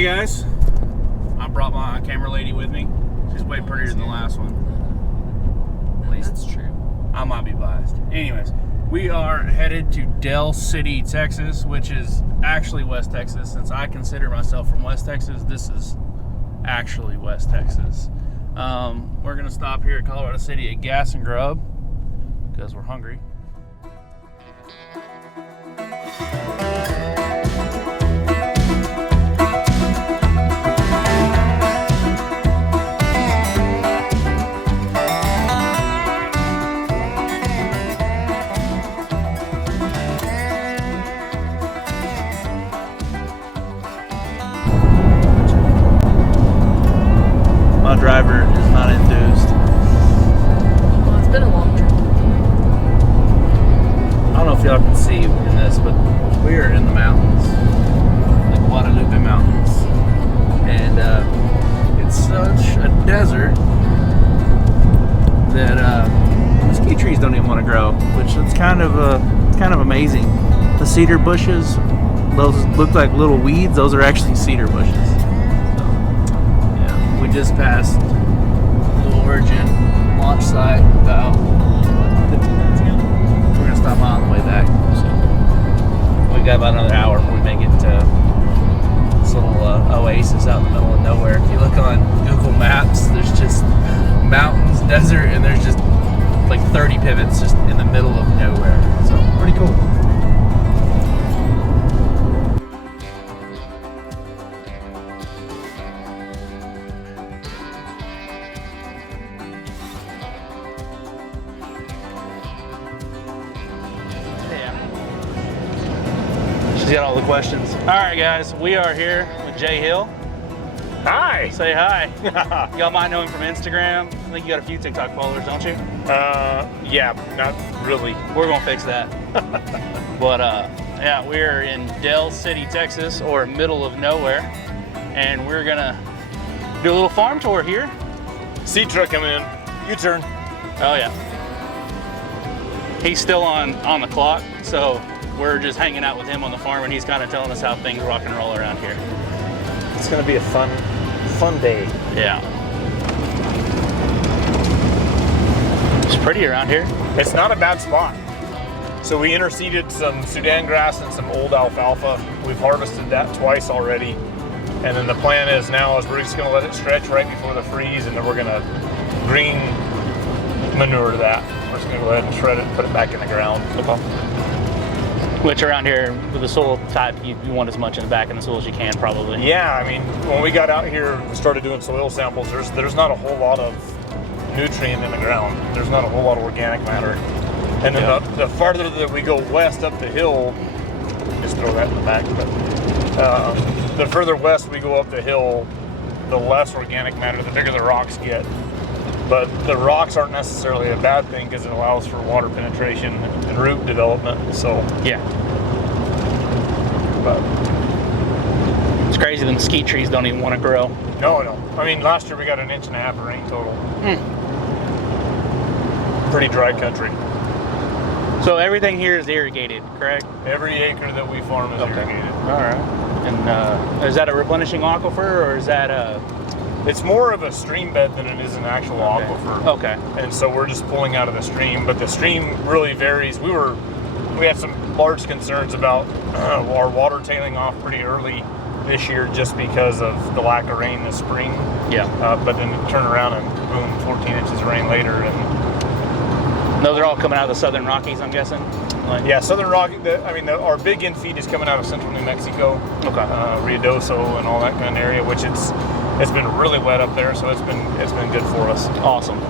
Hey guys, I brought my camera lady with me. She's way prettier than the last one. At least that's true. I might be biased. Anyways, we are headed to Dell City, Texas, which is actually West Texas. Since I consider myself from West Texas, this is actually West Texas. We're gonna stop here at Colorado City at Gas and Grub because we're hungry. My driver is not enthused. Well, it's been a long trip. I don't know if y'all can see in this, but we are in the mountains, like Guadalupe Mountains, and it's such a desert that mesquite trees don't even want to grow, which is kind of amazing. The cedar bushes, those look like little weeds. Those are actually cedar bushes. We just passed Blue Origin launch site about 15 minutes ago. We're gonna stop by on the way back. So we got about another hour before we make it to this little oasis out in the middle of nowhere. If you look on Google Maps, there's just mountains, desert, and there's just like 30 pivots just in the middle of nowhere. So pretty cool. She's got all the questions. All right, guys, we are here with Jay Hill. Hi. Say hi. Y'all might know him from Instagram. I think you got a few TikTok followers, don't you? Yeah, not really. We're gonna fix that. But yeah, we're in Dell City, Texas, or middle of nowhere, and we're gonna do a little farm tour here. Seed truck coming in. U-turn. Oh yeah. He's still on the clock, so we're just hanging out with him on the farm, and he's kind of telling us how things rock and roll around here. It's gonna be a fun day. Yeah. It's pretty around here. It's not a bad spot. So we interseeded some Sudan grass and some old alfalfa. We've harvested that twice already. And then the plan is we're just gonna let it stretch right before the freeze, and then we're gonna green manure that. We're just gonna go ahead and shred it and put it back in the ground. Okay. Which around here, with the soil type, you want as much in the back in the soil as you can, probably. Yeah, I mean, when we got out here and started doing soil samples, there's not a whole lot of nutrient in the ground. There's not a whole lot of organic matter. And then the farther that we go west up the hill, just throw that in the back, but the further west we go up the hill, the less organic matter, the bigger the rocks get. But the rocks aren't necessarily a bad thing because it allows for water penetration and root development. So yeah. But it's crazy the mesquite trees don't even want to grow. No. I mean, last year we got 1.5 inches of rain total. Pretty dry country. So everything here is irrigated, correct? Every acre that we farm is irrigated. All right. And is that a replenishing aquifer, or is that a... It's more of a stream bed than it is an actual aquifer. Okay. And so we're just pulling out of the stream, but the stream really varies. We had some large concerns about our water tailing off pretty early this year just because of the lack of rain this spring. Yeah. But then turn around and boom, 14 inches of rain later. And those are all coming out of the Southern Rockies, I'm guessing? Yeah, Southern Rockies. Our big infeed is coming out of central New Mexico. Okay. Ruidoso and all that kind of area, which it's been really wet up there, so it's been good for us. Awesome.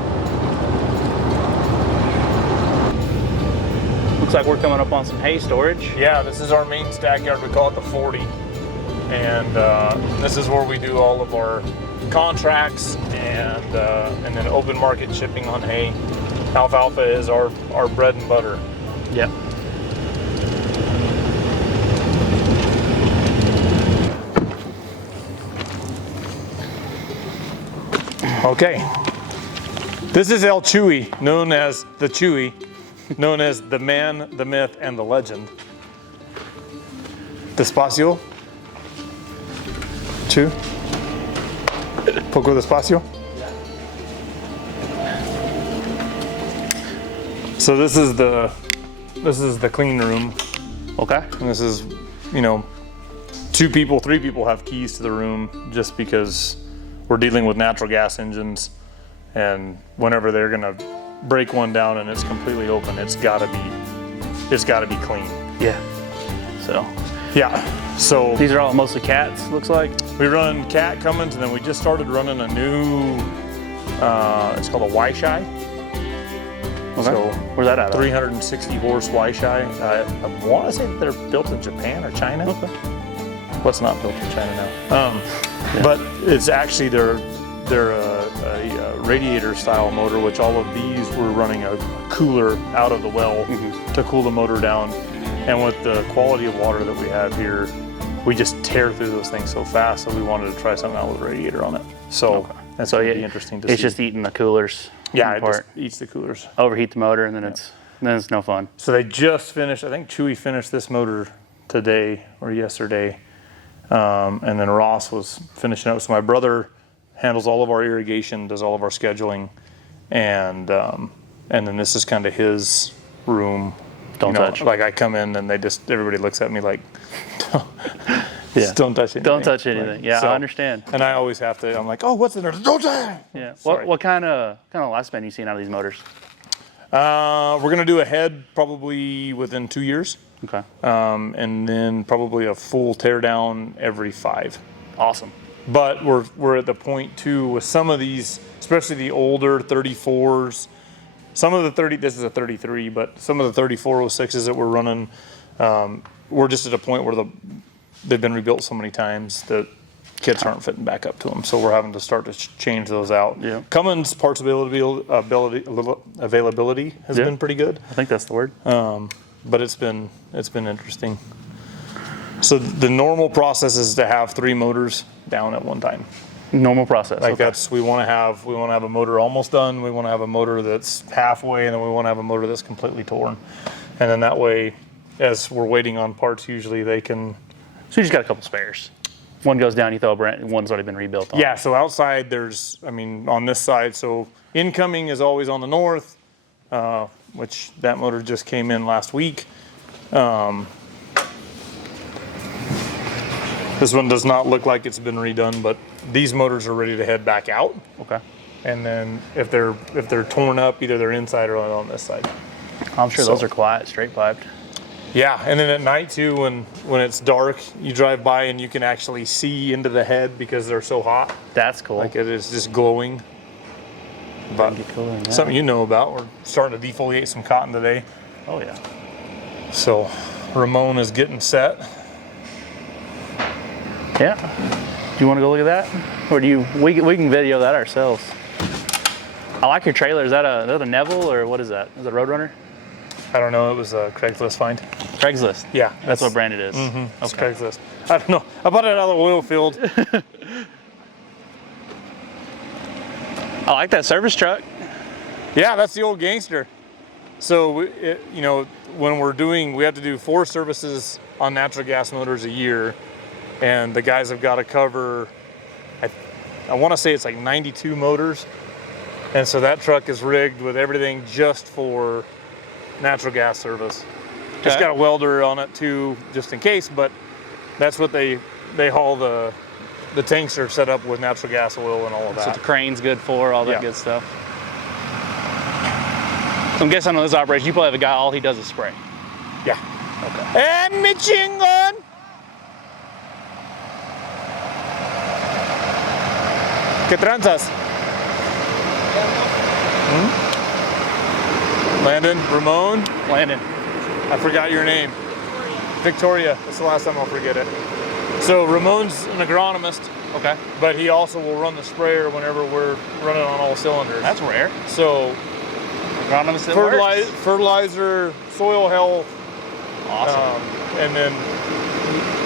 Looks like we're coming up on some hay storage. Yeah, this is our main stack yard. We call it the 40, and this is where we do all of our contracts and then open market shipping on hay. Alfalfa is our bread and butter. Yep. Okay, this is El Chewy, known as the Chewy, known as the man, the myth, and the legend. Despacio. Two. Poco despacio. So this is the clean room. Okay. And this is, you know, 2 people, 3 people have keys to the room just because we're dealing with natural gas engines, and whenever they're gonna break one down and it's completely open, it's gotta be clean. Yeah. So Yeah. So these are all mostly cats, looks like. we run cat Cummins, and then we just started running a new, it's called a Y-Shy. Okay. So Where's that at? 360 horse Y-Shy. I want to say that they're built in Japan or China. Okay. What's not built in China now? But it's actually they're a radiator style motor, which all of these were running a cooler out of the well to cool the motor down. And with the quality of water that we have here, we just tear through those things so fast. So we wanted to try something out with a radiator on it. So that's going to be interesting to see. It's just eating the coolers. Yeah, it just eats the coolers. Overheat the motor, and then it's no fun. So they just finished, I think Chewy finished this motor today or yesterday. And then Ross was finishing up. So my brother handles all of our irrigation, does all of our scheduling. And then this is kind of his room. Don't touch. Like I come in and everybody looks at me like, Yeah. don't touch anything. Don't touch anything. Like, Yeah, so- I understand. And I always have to, I'm like, oh, what's in there? Don't touch it. Yeah. Sorry. What kind of lifespan you seen out of these motors? We're going to do a head probably within 2 years. Okay. And then probably a full tear down every 5. Awesome. But we're at the point too with some of these, especially the older 34s, some of the this is a 33, but some of the 3406s that we're running, we're just at a point where they've been rebuilt so many times that kits aren't fitting back up to them. So we're having to start to change those out. Yeah. Cummins parts availability has been pretty good. I think that's the word. But it's been interesting. So the normal process is to have 3 motors down at one time. Normal process. Like okay. we want to have a motor almost done. We want to have a motor that's halfway, and then we want to have a motor that's completely torn. And then that way, as we're waiting on parts, usually they can. So you just got a couple spares. One goes down, you throw a brand. One's already been rebuilt on. Yeah. So outside, on this side, so incoming is always on the north, which that motor just came in last week. This one does not look like it's been redone, but these motors are ready to head back out. Okay. And then if they're torn up, either they're inside or on this side. I'm sure those are quiet, straight piped. Yeah, and then at night too, when it's dark, you drive by and you can actually see into the head because they're so hot. That's cool. Like it is just glowing. But Get cooler than that. something you know about. We're starting to defoliate some cotton today. Oh yeah. So Ramon is getting set. Yeah. Do you want to go look at that, or we can video that ourselves? I like your trailer. Is that a Neville or what is that? Is it a Roadrunner? I don't know. It was a Craigslist find. Craigslist. Yeah, That's what brand it is. It's Craigslist. I don't know. I bought it out of the oil field. I like that service truck. Yeah, that's the old gangster. So when we have to do 4 services on natural gas motors a year, and the guys have got to cover, I want to say it's like 92 motors, and so that truck is rigged with everything just for natural gas service. Just got a welder on it too, just in case, but that's what they haul. The tanks are set up with natural gas oil and all of that. So the crane's good for all that good stuff. So I'm guessing on this operation, you probably have a guy, all he does is spray. Yeah. Okay. And mi chingon! ¿Qué tranzas? Landon, Ramon, Landon. I forgot your name. Victoria, that's the last time I'll forget it. So Ramon's an agronomist, Okay. but he also will run the sprayer whenever we're running on all cylinders. That's rare. So Agronomist that works. fertilizer, soil health, Awesome. and then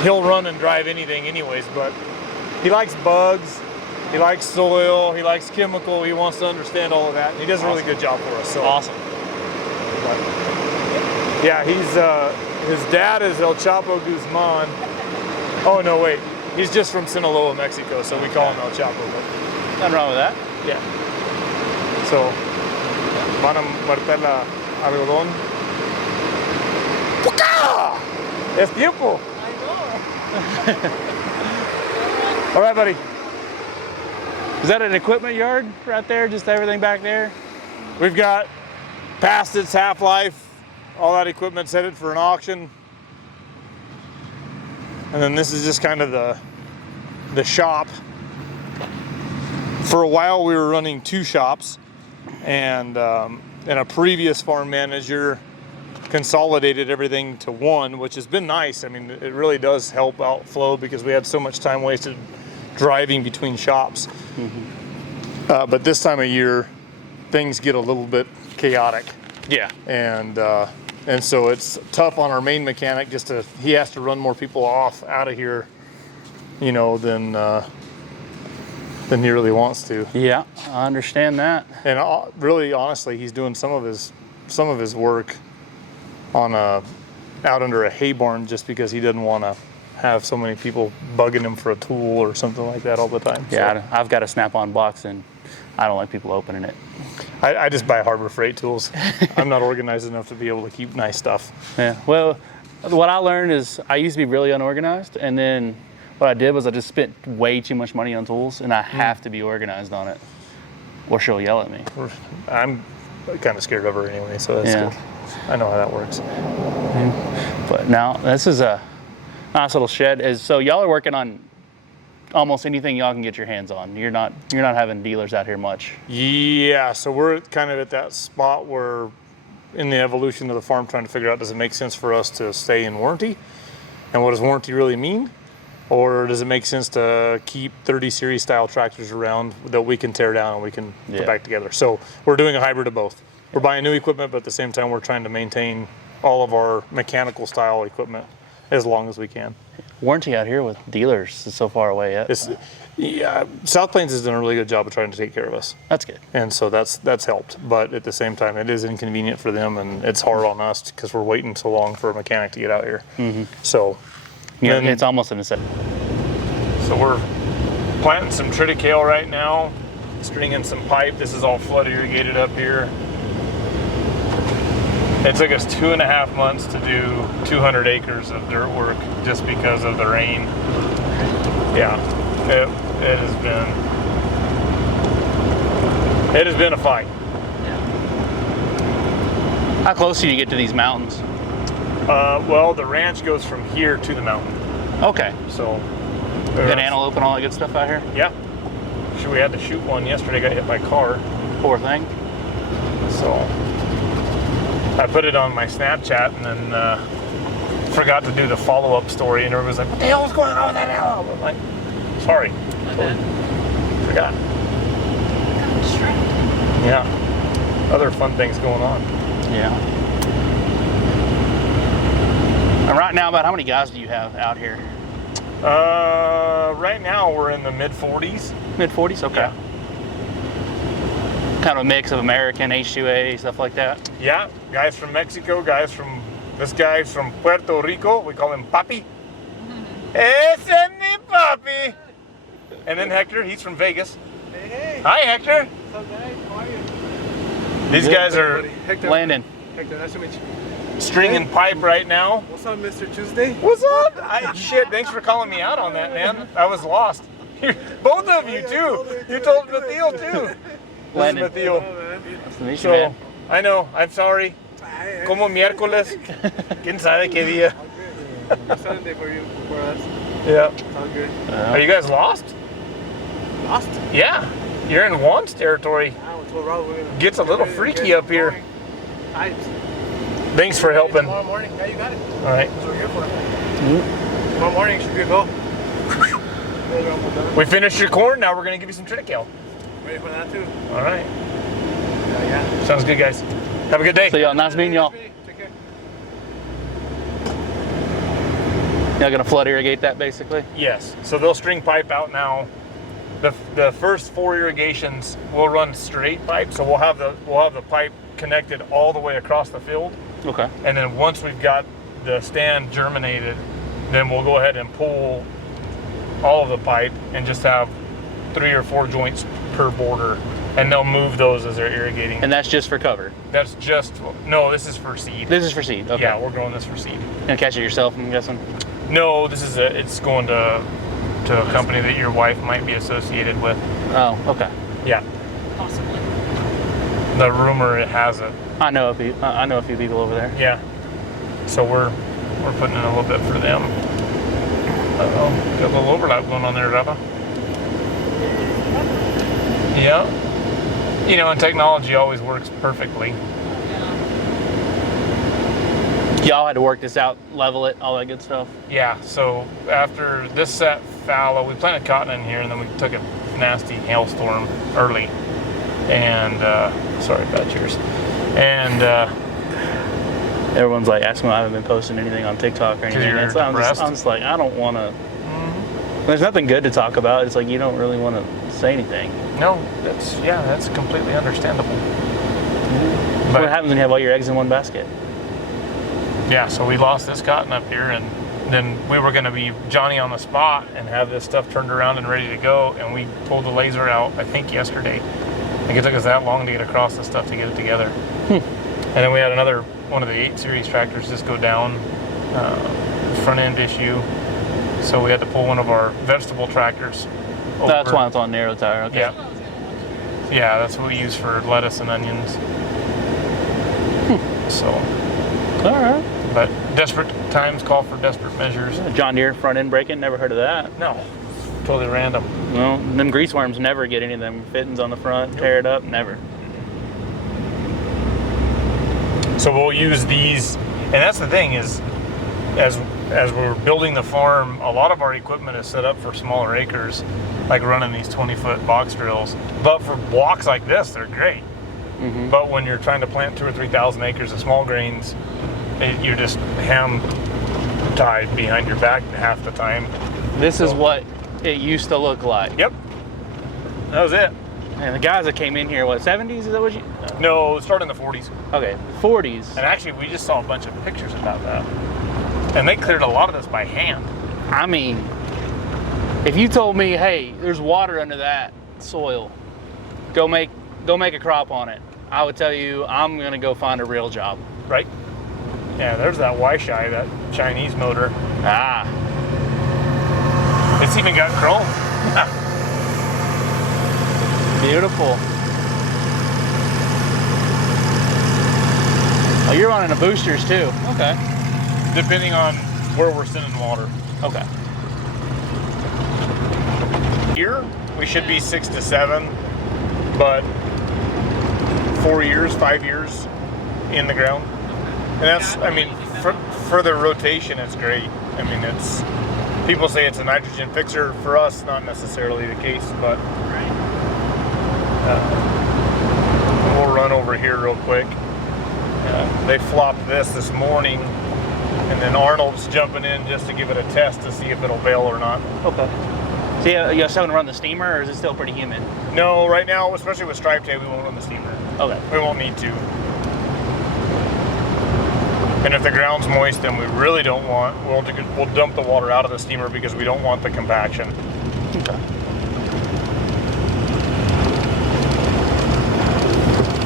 he'll run and drive anything anyways, but he likes bugs, he likes soil, he likes chemical, he wants to understand all of that, and he does a really good job for us. So Awesome. but, yeah, his dad is El Chapo Guzman. Oh no, wait, He's just from Sinaloa, Mexico, so we call him El Chapo. But Nothing wrong with that. yeah. So, van a marcar la algodón. ¡Puca! Es tiempo. All right, buddy. Is that an equipment yard right there? Just everything back there? We've got past its half-life. All that equipment's headed for an auction. And then this is just kind of the shop. For a while we were running 2 shops, and a previous farm manager consolidated everything to one, which has been nice. I mean, it really does help outflow because we had so much time wasted driving between shops. But this time of year, things get a little bit chaotic. Yeah. And so it's tough on our main mechanic he has to run more people off out of here, you know, than he really wants to. Yeah, I understand that. And really, honestly, he's doing some of his work on out under a hay barn just because he doesn't want to have so many people bugging him for a tool or something like that all the time. Yeah, so, I've got a snap-on box and I don't like people opening it. I just buy Harbor Freight tools. I'm not organized enough to be able to keep nice stuff. Yeah, well, what I learned is I used to be really unorganized, and then what I did was I just spent way too much money on tools, and I have to be organized on it, or she'll yell at me. I'm kind of scared of her anyway, so that's good. I know how that works. But now this is a nice little shed. So y'all are working on almost anything y'all can get your hands on. You're not having dealers out here much. Yeah, so we're kind of at that spot where in the evolution of the farm trying to figure out, does it make sense for us to stay in warranty? And what does warranty really mean? Or does it make sense to keep 30 series style tractors around that we can tear down and we can put back together? So we're doing a hybrid of both. We're buying new equipment, but at the same time we're trying to maintain all of our mechanical style equipment as long as we can. Warranty out here with dealers is so far away yet. South Plains has done a really good job of trying to take care of us. That's good. And so that's helped. But at the same time, it is inconvenient for them, and it's hard on us because we're waiting so long for a mechanic to get out here. So It's almost a necessity. So we're planting some triticale right now, stringing some pipe. This is all flood irrigated up here. It took us 2.5 months to do 200 acres of dirt work just because of the rain. Yeah, it has been a fight. How close do you get to these mountains? Well, the ranch goes from here to the mountain. Okay. So Good antelope and all that good stuff out here? Yeah. Sure, we had to shoot one yesterday, got hit by a car. Poor thing. So I put it on my Snapchat and then forgot to do the follow-up story, and everybody's like, what the hell is going on with that antelope? I'm like, sorry. Forgot. Yeah. Other fun things going on. Yeah. And right now, about how many guys do you have out here? Right now we're in the mid-40s. Mid-40s? Okay. Yeah. Kind of a mix of American, H2A, stuff like that? Yeah, guys from Mexico, this guy's from Puerto Rico, we call him Papi. Ese es mi Papi! And then Hector, he's from Vegas. Hey. Hi, Hector. What's up, guys? How are you? These guys are Hector. Landon. Hector, nice to meet you. stringing pipe right now. What's up, Mr. Tuesday? What's up? Shit, thanks for calling me out on that, man. I was lost. Both of you, too. You told Mathiel, too. Landon. This is Mathiel. Nice to meet you, So, man. I know, I'm sorry. Como miércoles. ¿Quién sabe qué día? Sunday for you, for us. Yeah. All good. Are you guys lost? Lost? Yeah. You're in Juan's territory. Gets a little freaky up here. Alright. Thanks for helping. Tomorrow morning. Yeah, you got it. All right. That's what we're here for. Tomorrow morning should be a go. We finished your corn. Now we're going to give you some triticale. Ready for that, too? All right. Yeah. Sounds good, guys. Have a good day. So y'all, nice meeting y'all. Take care. Y'all gonna flood irrigate that basically? Yes. So they'll string pipe out now. The first 4 irrigations will run straight pipe. So we'll have the pipe connected all the way across the field. Okay. And then once we've got the stand germinated, then we'll go ahead and pull all of the pipe and just have 3 or 4 joints per border, and they'll move those as they're irrigating. And that's just for cover. That's just, no, this is for seed. This is for seed. Okay. Yeah, we're growing this for seed. And catch it yourself, I'm guessing. No, this is it's going to a company that your wife might be associated with. Oh, okay. Yeah, Possibly. the rumor it has it. I know a few people over there. Yeah. So we're putting in a little bit for them. Uh-oh, got a little overlap going on there, Rava. Yeah. You know, and technology always works perfectly. Y'all had to work this out, level it, all that good stuff. Yeah, so after this set fallow, we planted cotton in here, and then we took a nasty hailstorm early. And, sorry about yours. And, Everyone's like asking why I haven't been posting anything on TikTok or anything. you're And so I'm depressed? just like, I don't want to. There's nothing good to talk about. It's like you don't really want to say anything. no, that's completely understandable. What But happens when you have all your eggs in one basket? yeah, so we lost this cotton up here, and then we were going to be Johnny on the spot and have this stuff turned around and ready to go, and we pulled the laser out, I think, yesterday. I think it took us that long to get across the stuff to get it together. And then we had another one of the 8 Series tractors just go down, front end issue. So we had to pull one of our vegetable tractors over. That's why it's on narrow tire. Okay. Yeah. Yeah, that's what we use for lettuce and onions. So, All right. but desperate times call for desperate measures. John Deere front end braking. Never heard of that. No, totally random. Well, them grease worms never get any of them fittings on the front. Tear it up. Never. So we'll use these, and that's the thing is, as we're building the farm, a lot of our equipment is set up for smaller acres, like running these 20-foot box drills. But for blocks like this, they're great. Mm-hmm. But when you're trying to plant 2,000 or 3,000 acres of small grains, you're just ham tied behind your back half the time. This is what it used to look like. Yep, that was it. And the guys that came in here, what, 70s? Is that what you? No, it started in the 40s. Okay, 40s. And actually, we just saw a bunch of pictures about that. And they cleared a lot of this by hand. I mean, if you told me, hey, there's water under that soil, go make a crop on it, I would tell you I'm gonna go find a real job. Right? Yeah, there's that Y-Shy, that Chinese motor. Ah, It's even got chrome. beautiful. Oh, you're running the boosters too. Okay. Depending on where we're sending water. Okay. Here, we should be 6 to 7, but 4 years, 5 years in the ground. And that's, I mean, for the rotation, it's great. I mean, people say it's a nitrogen fixer. For us, not necessarily the case, but we'll run over here real quick. They flopped this morning, and then Arnold's jumping in just to give it a test to see if it'll bale or not. Okay. So you still gonna run the steamer, or is it still pretty humid? No, right now, especially with stripe tape, we won't run the steamer. Okay. We won't need to. And if the ground's moist, then we really don't want, we'll dump the water out of the steamer because we don't want the compaction. Okay.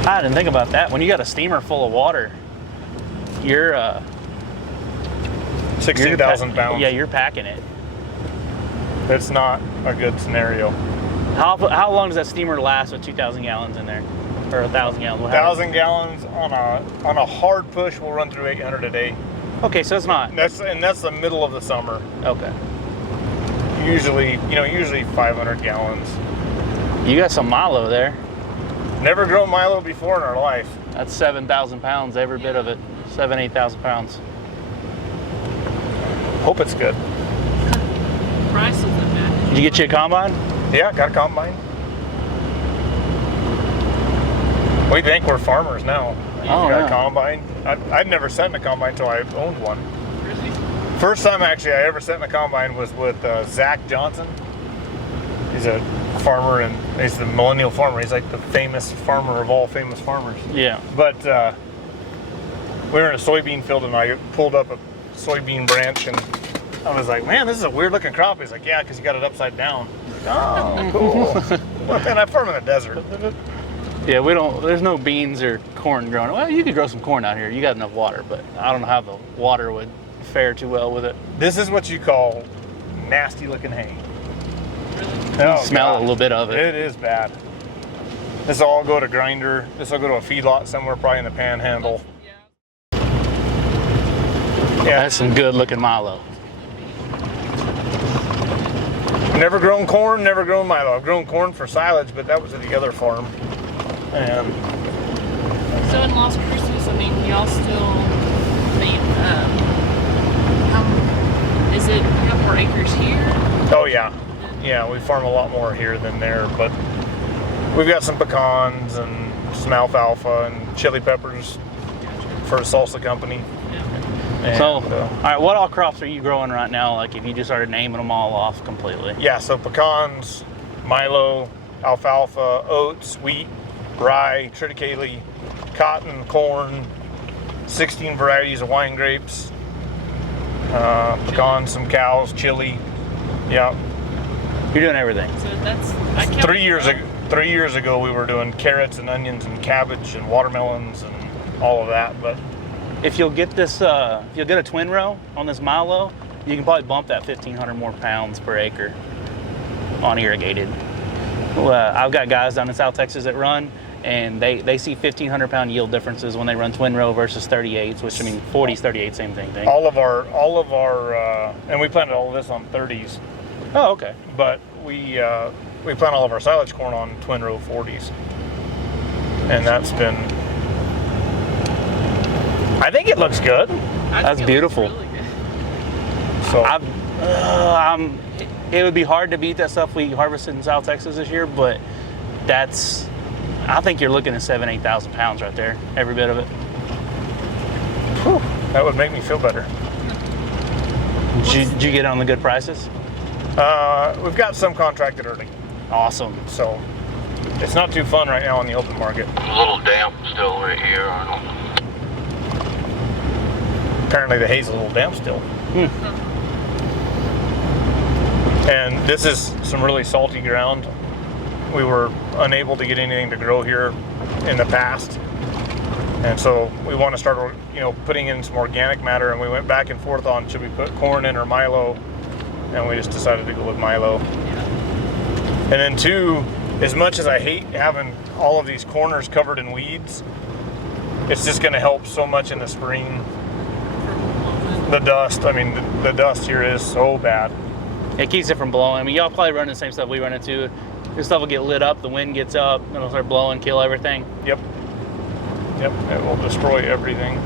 I didn't think about that. When you got a steamer full of water, you're 16,000 pounds. Yeah, you're packing it. It's not a good scenario. How long does that steamer last with 2,000 gallons in there, or 1,000 gallons? 1,000 gallons on a hard push, we'll run through 800 a day. Okay, so it's not. That's the middle of the summer. Okay. Usually 500 gallons. You got some Milo there. Never grown Milo before in our life. That's 7,000 pounds, every bit of it. 8,000 pounds. Hope it's good. Price isn't bad. Did you get you a combine? Yeah, got a combine. We think we're farmers now. Oh, Got yeah. a combine. I'd never sat in a combine until I owned one. First time actually I ever sat in a combine was with Zach Johnson. He's a farmer, and he's the millennial farmer. He's like the famous farmer of all famous farmers. Yeah. But we were in a soybean field, and I pulled up a soybean branch and I was like, man, this is a weird looking crop. He's like, yeah, because you got it upside down. Oh, cool. Well, man, I farm in the desert. Yeah, we don't. There's no beans or corn growing. Well, you could grow some corn out here. You got enough water, but I don't know how the water would fare too well with it. This is what you call nasty looking hay. You Oh, smell God. a little bit of it. It is bad. This will all go to grinder. This will go to a feedlot somewhere, probably in the Panhandle. Yeah, That's some good looking Milo. never grown corn, never grown Milo. I've grown corn for silage, but that was at the other farm. And So in Las Cruces, I mean, y'all still, I mean, how, is it, you have more acres here? oh yeah, yeah, we farm a lot more here than there, but we've got some pecans and some alfalfa and chili peppers for a salsa company. And, So, all right, what all crops are you growing right now? Like, if you just started naming them all off completely? yeah, so pecans, Milo, alfalfa, oats, wheat, rye, triticale, cotton, corn, 16 varieties of wine grapes, pecans, some cows, chili. Yeah. You're doing everything. So that's, I count 3 years ago we were doing carrots and onions and cabbage and watermelons and all of that, but If you'll get this, if you'll get a twin row on this Milo, you can probably bump that 1,500 more pounds per acre on irrigated. Well, I've got guys down in South Texas that run, and they see 1,500 pound yield differences when they run twin row versus 38s, which I mean 40s, 38s, same thing. all of our and we planted all of this on 30s, Oh, okay. but we plant all of our silage corn on twin row 40s, and that's been, I think it looks good. I think That's it looks beautiful. really good. So It would be hard to beat that stuff we harvested in South Texas this year, but I think you're looking at 7,000, 8,000 pounds right there, every bit of it. whew, that would make me feel better. Did you get on the good prices? We've got some contracted early, Awesome. so it's not too fun right now on the open market. A little damp still right here. Arnold. Apparently the hay's a little damp still. And this is some really salty ground. We were unable to get anything to grow here in the past. And so we want to start, putting in some organic matter, and we went back and forth on should we put corn in or Milo, and we just decided to go with Milo. And then two, as much as I hate having all of these corners covered in weeds, it's just going to help so much in the spring. The dust, the dust here is so bad. It keeps it from blowing. I mean, y'all probably run the same stuff we run into. This stuff will get lit up, the wind gets up, and it'll start blowing, kill everything. Yep, it will destroy everything.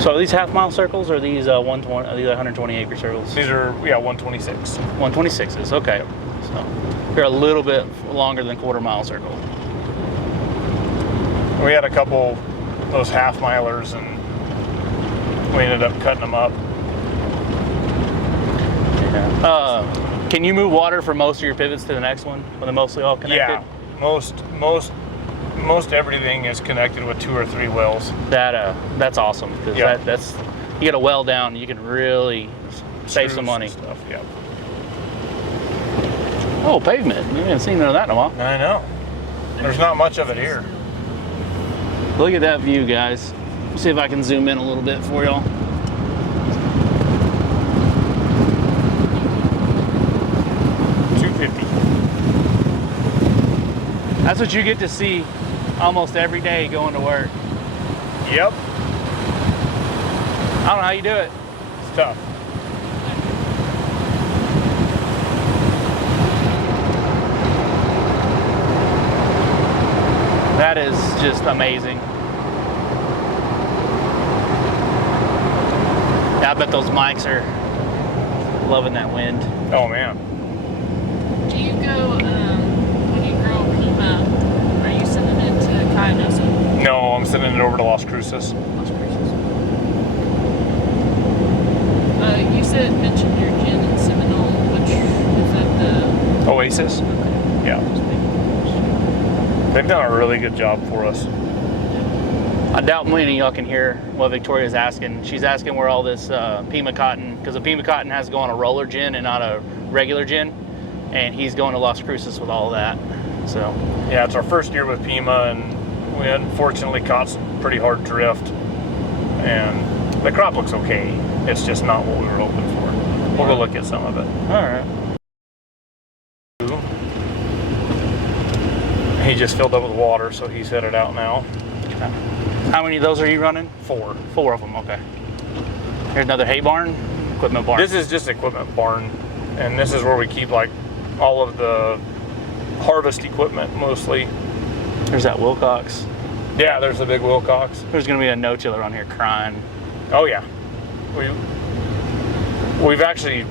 So are these half-mile circles, or are these 120? Are these 120 acre circles? These are 126. 126s. Okay. So they're a little bit longer than quarter-mile circle. We had a couple of those half milers, and we ended up cutting them up. Yeah. Can you move water from most of your pivots to the next one when they're mostly all connected? Yeah, most everything is connected with 2 or 3 wells. That's awesome, because Yeah. that's you get a well down, you can really save some Screws money. and stuff. Yeah, Oh, pavement! You haven't seen none of that in a while. I know. There's not much of it here. Look at that view, guys. Let's see if I can zoom in a little bit for y'all. That's what you get to see almost every day going to work. Yep, I don't know how you do it. it's tough. That is just amazing. Yeah, I bet those mics are loving that wind. Oh man. Do you go, when you grow Pima, are you sending it to Cayenosa? No, I'm sending it over to Las Cruces. Las Cruces? You mentioned your gin and Seminole, which is that the... Oasis. Yeah. They've done a really good job for us. I doubt many of y'all can hear what Victoria's asking. She's asking where all this Pima cotton, because the Pima cotton has to go on a roller gin and not a regular gin, and he's going to Las Cruces with all of that. So Yeah, it's our first year with Pima, and we unfortunately caught some pretty hard drift. And the crop looks okay. It's just not what we were hoping for. We'll go look at some of it. all right. He just filled up with water, so he's headed out now. How many of those are you running? 4. 4 of them. Okay. Here's another hay barn, equipment barn. This is just equipment barn, and this is where we keep like all of the harvest equipment mostly. There's that Wilcox. Yeah, there's the big Wilcox. There's gonna be a no-tiller on here crying. Oh yeah, we've actually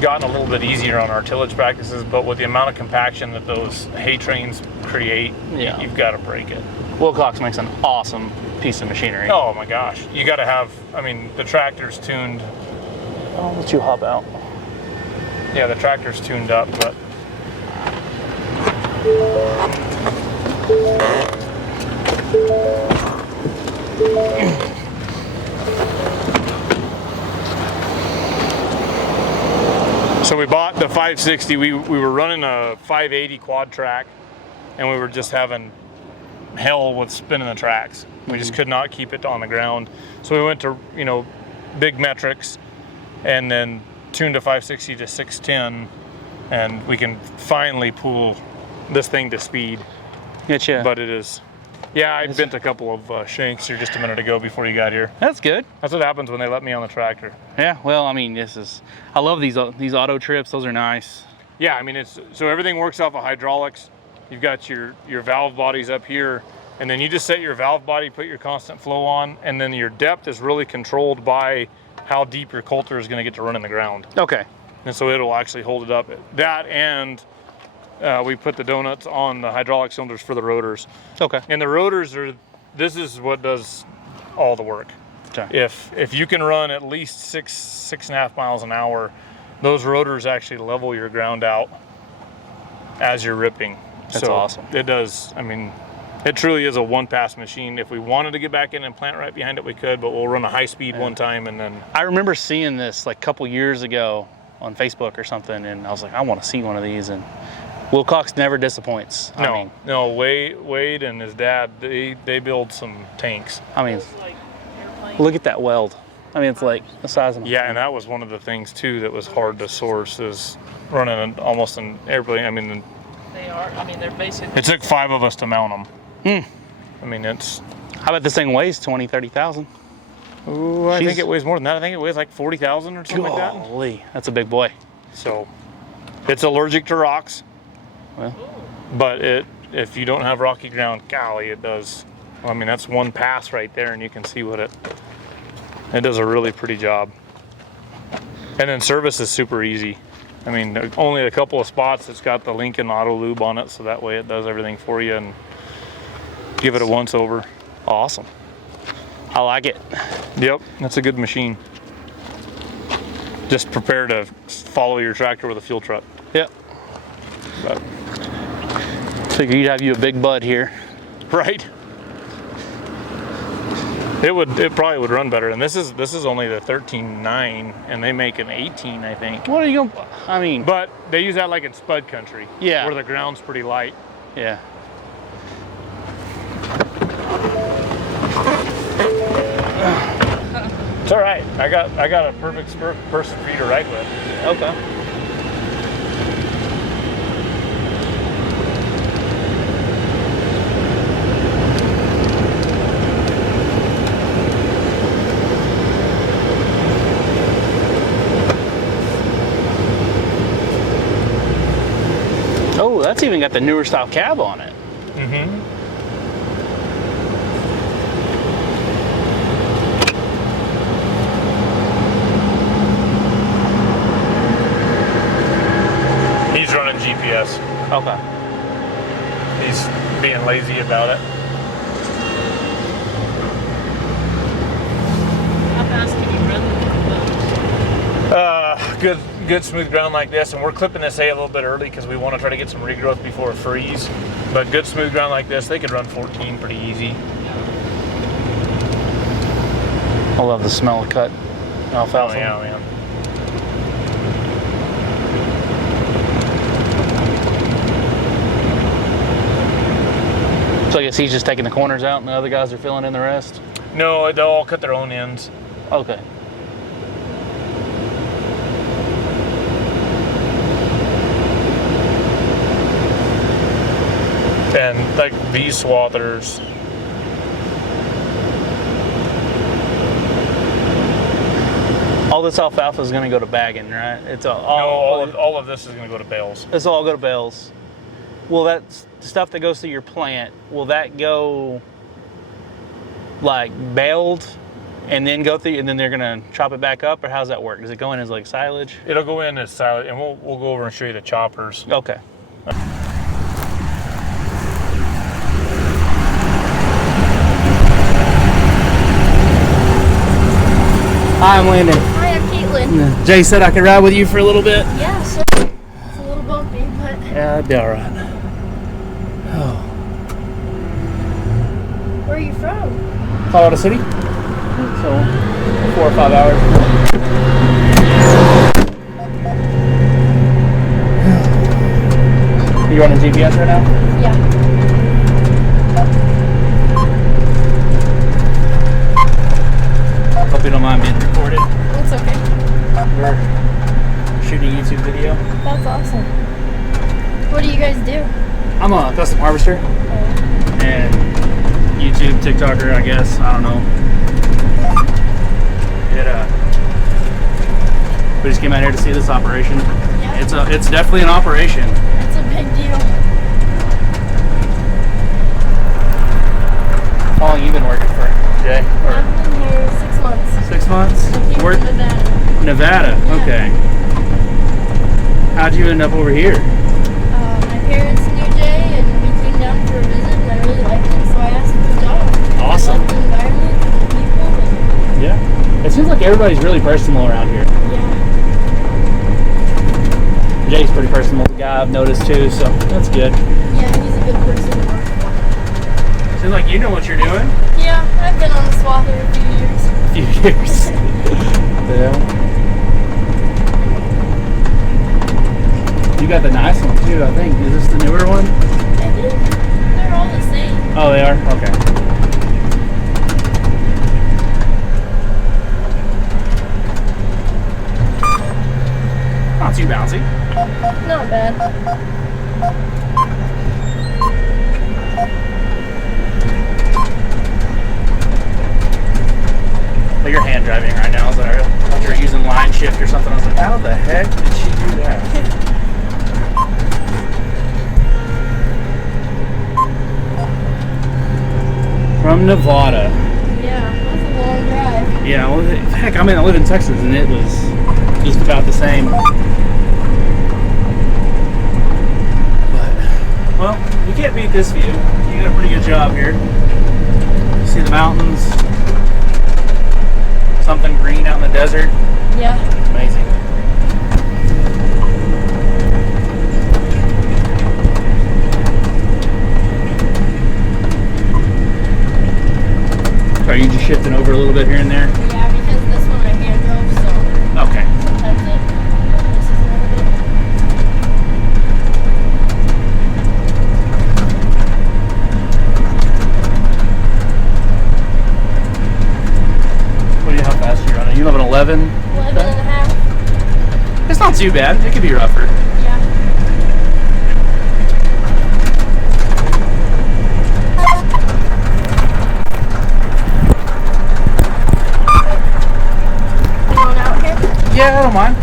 gotten a little bit easier on our tillage practices, but with the amount of compaction that those hay trains create, Yeah. you've got to break it. Wilcox makes an awesome piece of machinery. Oh my gosh, you got to have. I mean, the tractor's tuned. I'll let you hop out. Yeah, the tractor's tuned up, but so we bought the 560. We were running a 580 quad track, and we were just having hell with spinning the tracks. We just could not keep it on the ground. So we went to, big metrics, and then tuned a 560 to 610, and we can finally pull this thing to speed. Getcha. But it is, yeah, I bent a couple of shanks here just a minute ago before you got here. That's good. That's what happens when they let me on the tractor. Yeah. Well, I mean, I love these auto trips. Those are nice. Yeah, I mean, so everything works off of hydraulics. You've got your valve bodies up here, and then you just set your valve body, put your constant flow on, and then your depth is really controlled by how deep your coulter is going to get to run in the ground. Okay. And so it'll actually hold it up. That, and we put the donuts on the hydraulic cylinders for the rotors. Okay. And the rotors this is what does all the work. Okay. If you can run at least 6.5 miles an hour, those rotors actually level your ground out as you're ripping. That's awesome. It does. I mean, it truly is a one-pass machine. If we wanted to get back in and plant right behind it, we could, but we'll run a high speed one time and then. I remember seeing this like a couple years ago on Facebook or something, and I was like, I want to see one of these. And Wilcox never disappoints. No, Wade and his dad, they build some tanks. I mean, look at that weld. I mean, it's like the size of my Yeah, and that was one of the things too that was hard to source, is running almost an airplane. I mean, They are. I mean, they're basically. it took 5 of us to mount them. Hmm. I mean, it's. I bet this thing weighs 20, 30,000. Ooh, I think it weighs more than that. I think it weighs like 40,000 or something like that. Holy, that's a big boy. So, it's allergic to rocks. Well, But if you don't have rocky ground, golly, it does. I mean, that's one pass right there, and you can see what it does a really pretty job. And then service is super easy. I mean, only a couple of spots it's got the Lincoln Auto Lube on it, so that way it does everything for you, and give it a once over. awesome. I like it. Yep, that's a good machine. Just prepare to follow your tractor with a fuel truck. Yep. But, Figure you'd have you a big bud here. right? It probably would run better. And this is only the 13.9, and they make an 18, I think. What are you gonna? I mean, But they use that like in spud country. Yeah. Where the ground's pretty light. yeah. It's all right. I got a perfect person for you to ride with. Okay. Oh, that's even got the newer style cab on it. Mm-hmm. He's running GPS. Okay. He's being lazy about it. How fast can you run Good smooth ground like this, and we're clipping this hay a little bit early because we want to try to get some regrowth before it freeze. But good smooth ground like this, they could run 14 pretty easy. I love the smell of cut alfalfa. Oh yeah, man. So I guess he's just taking the corners out and the other guys are filling in the rest? No, they'll all cut their own ends. Okay. And like these swathers, All this alfalfa is going to go to bagging, right? It's all of this is going to go to bales. This will all go to bales. Will that stuff that goes to your plant, will that go like baled and then go through, and then they're going to chop it back up, or how's that work? Does it go in as like silage? It'll go in as silage, and we'll go over and show you the choppers. Okay. Hi, I'm Landon. Hi, I'm Caitlin. Jay said I could ride with you for a little bit. Yeah, so it's a little bumpy, but Yeah, that'd be all right. Oh. where are you from? Colorado City. So 4 or 5 hours. You running GPS right now? Yeah. Hope you don't mind being recorded. It's okay. We're shooting a YouTube video. That's awesome. What do you guys do? I'm a custom harvester and YouTube TikToker, I guess. I don't know. We just came out here to see this operation. Yeah. It's definitely an operation. It's a big deal. How long you been working for, Jay? I've been here 6 months. 6 months? I came Where- from Nevada. Nevada. Yeah. Okay. How'd you end up over here? My parents knew Jay, and we came down for a visit, and I really liked it, so I asked for the job. Awesome. I loved the environment, the people, and Yeah. It seems like everybody's really personal around here. yeah. Jay's pretty personal guy, I've noticed too, so that's good. Yeah, he's a good person to work for. Seems like you know what you're doing. Yeah, I've been on the swather a few years. A few years. Yeah. You got the nice one too, I think. Is this the newer one? I think they're all the same. Oh, they are? Okay. Not too bouncy. Not bad. But you're hand driving right now, so I thought you were using line shift or something. I was like, how the heck did she do that? From Nevada. Yeah, that's a long drive. Yeah, well, heck, I mean, I live in Texas, and it was just about the same. But, well, you can't beat this view. You did a pretty good job here. You see the mountains, something green out in the desert. Yeah. Amazing. Are you just shifting over a little bit here and there? Yeah, because this one I hand drove, so Okay. sometimes this is a little bit. What do you, how fast are you running? You have an 11? 11 and a half. It's not too bad. It could be rougher. Yeah. You going out here? Yeah, I don't mind.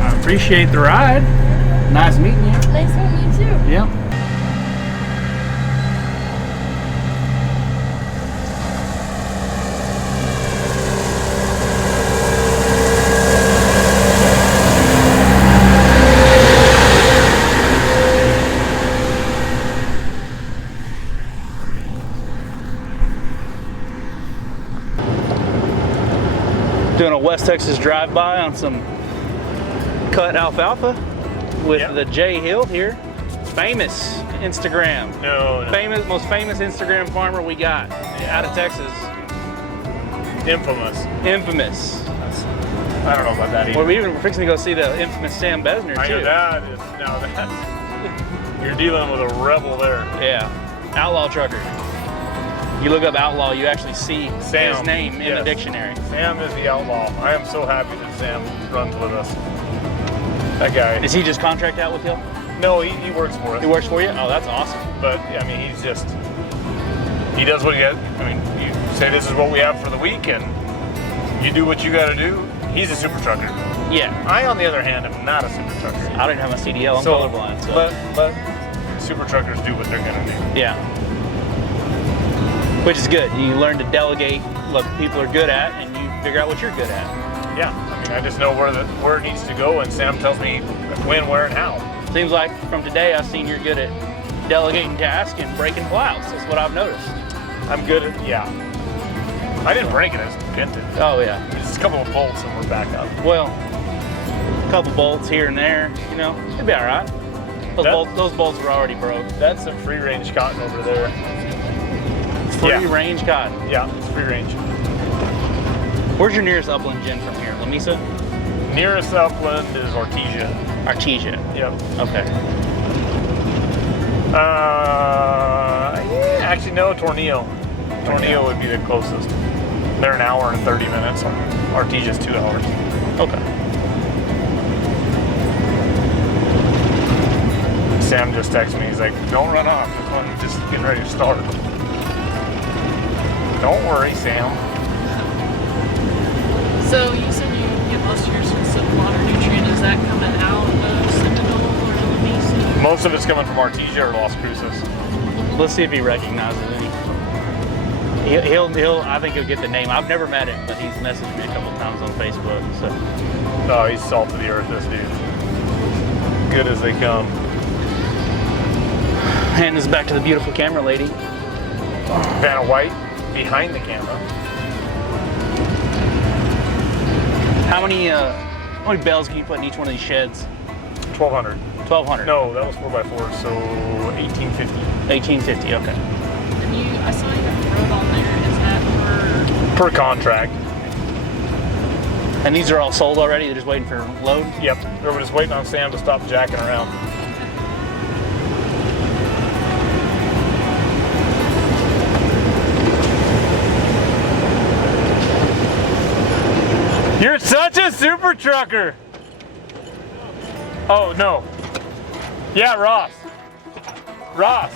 I appreciate the ride. Nice meeting you. Nice meeting you too. Yeah. Doing a West Texas drive-by on some cut alfalfa with Yep. the J Hill here. famous Instagram. No. Most famous Instagram farmer we got out of Texas. Infamous. I don't know about that either. Well, we're fixing to go see the infamous Sam Besner, I too. know that's you're dealing with a rebel there. Yeah. Outlaw trucker. You look up outlaw, you actually see Sam, his name in the dictionary. Sam is the outlaw. I am so happy that Sam runs with us. That guy. Does he just contract out with you? No, he works for us. He works for you? Oh, that's awesome. But I mean, he does what he got. I mean, you say this is what we have for the week, and you do what you got to do. He's a super trucker. Yeah. I, on the other hand, am not a super trucker. I don't have my CDL. I'm colorblind. So. Let super truckers do what they're gonna do. Yeah. Which is good. You learn to delegate what people are good at, and you figure out what you're good at. Yeah. I mean, I just know where it needs to go, and Sam tells me when, where, and how. Seems like from today I've seen you're good at delegating tasks and breaking plows. That's what I've noticed. I'm good at, yeah. I didn't break it, I just bent it. Oh yeah. Just a couple of bolts and we're back up. Well, a couple bolts here and there, you know, it'd be all right. Those bolts were already broke. That's some free range cotton over there. Free range cotton. Yeah, it's free range. Where's your nearest upland gin from here? Lamesa? Nearest upland is Artesia. Artesia. Yep. Okay. Yeah, actually no, Tornillo. Tornillo would be the closest. They're an hour and 30 minutes. Artesia's 2 hours. Okay. Sam just texted me. He's like, "Don't run off. I'm just getting ready to start." Don't worry, Sam. So you said you get most of yours from some water nutrient. Is that coming out of Seminole or Lamesa? Most of it's coming from Artesia or Las Cruces. Let's see if he recognizes any. He'll. I think he'll get the name. I've never met him, but he's messaged me a couple times on Facebook. So. Oh, he's salt of the earth, this dude. Good as they come. Hand this back to the beautiful camera lady. Vanna White behind the camera. How many bales can you put in each one of these sheds? 1,200. 1,200. No, that was 4x4, so 1,850. 1,850. Okay. And I saw you wrote on there. Is that Per contract. And these are all sold already? They're just waiting for load? Yep. We were just waiting on Sam to stop jacking around. You're such a super trucker. Oh, no. Yeah, Ross. Ross.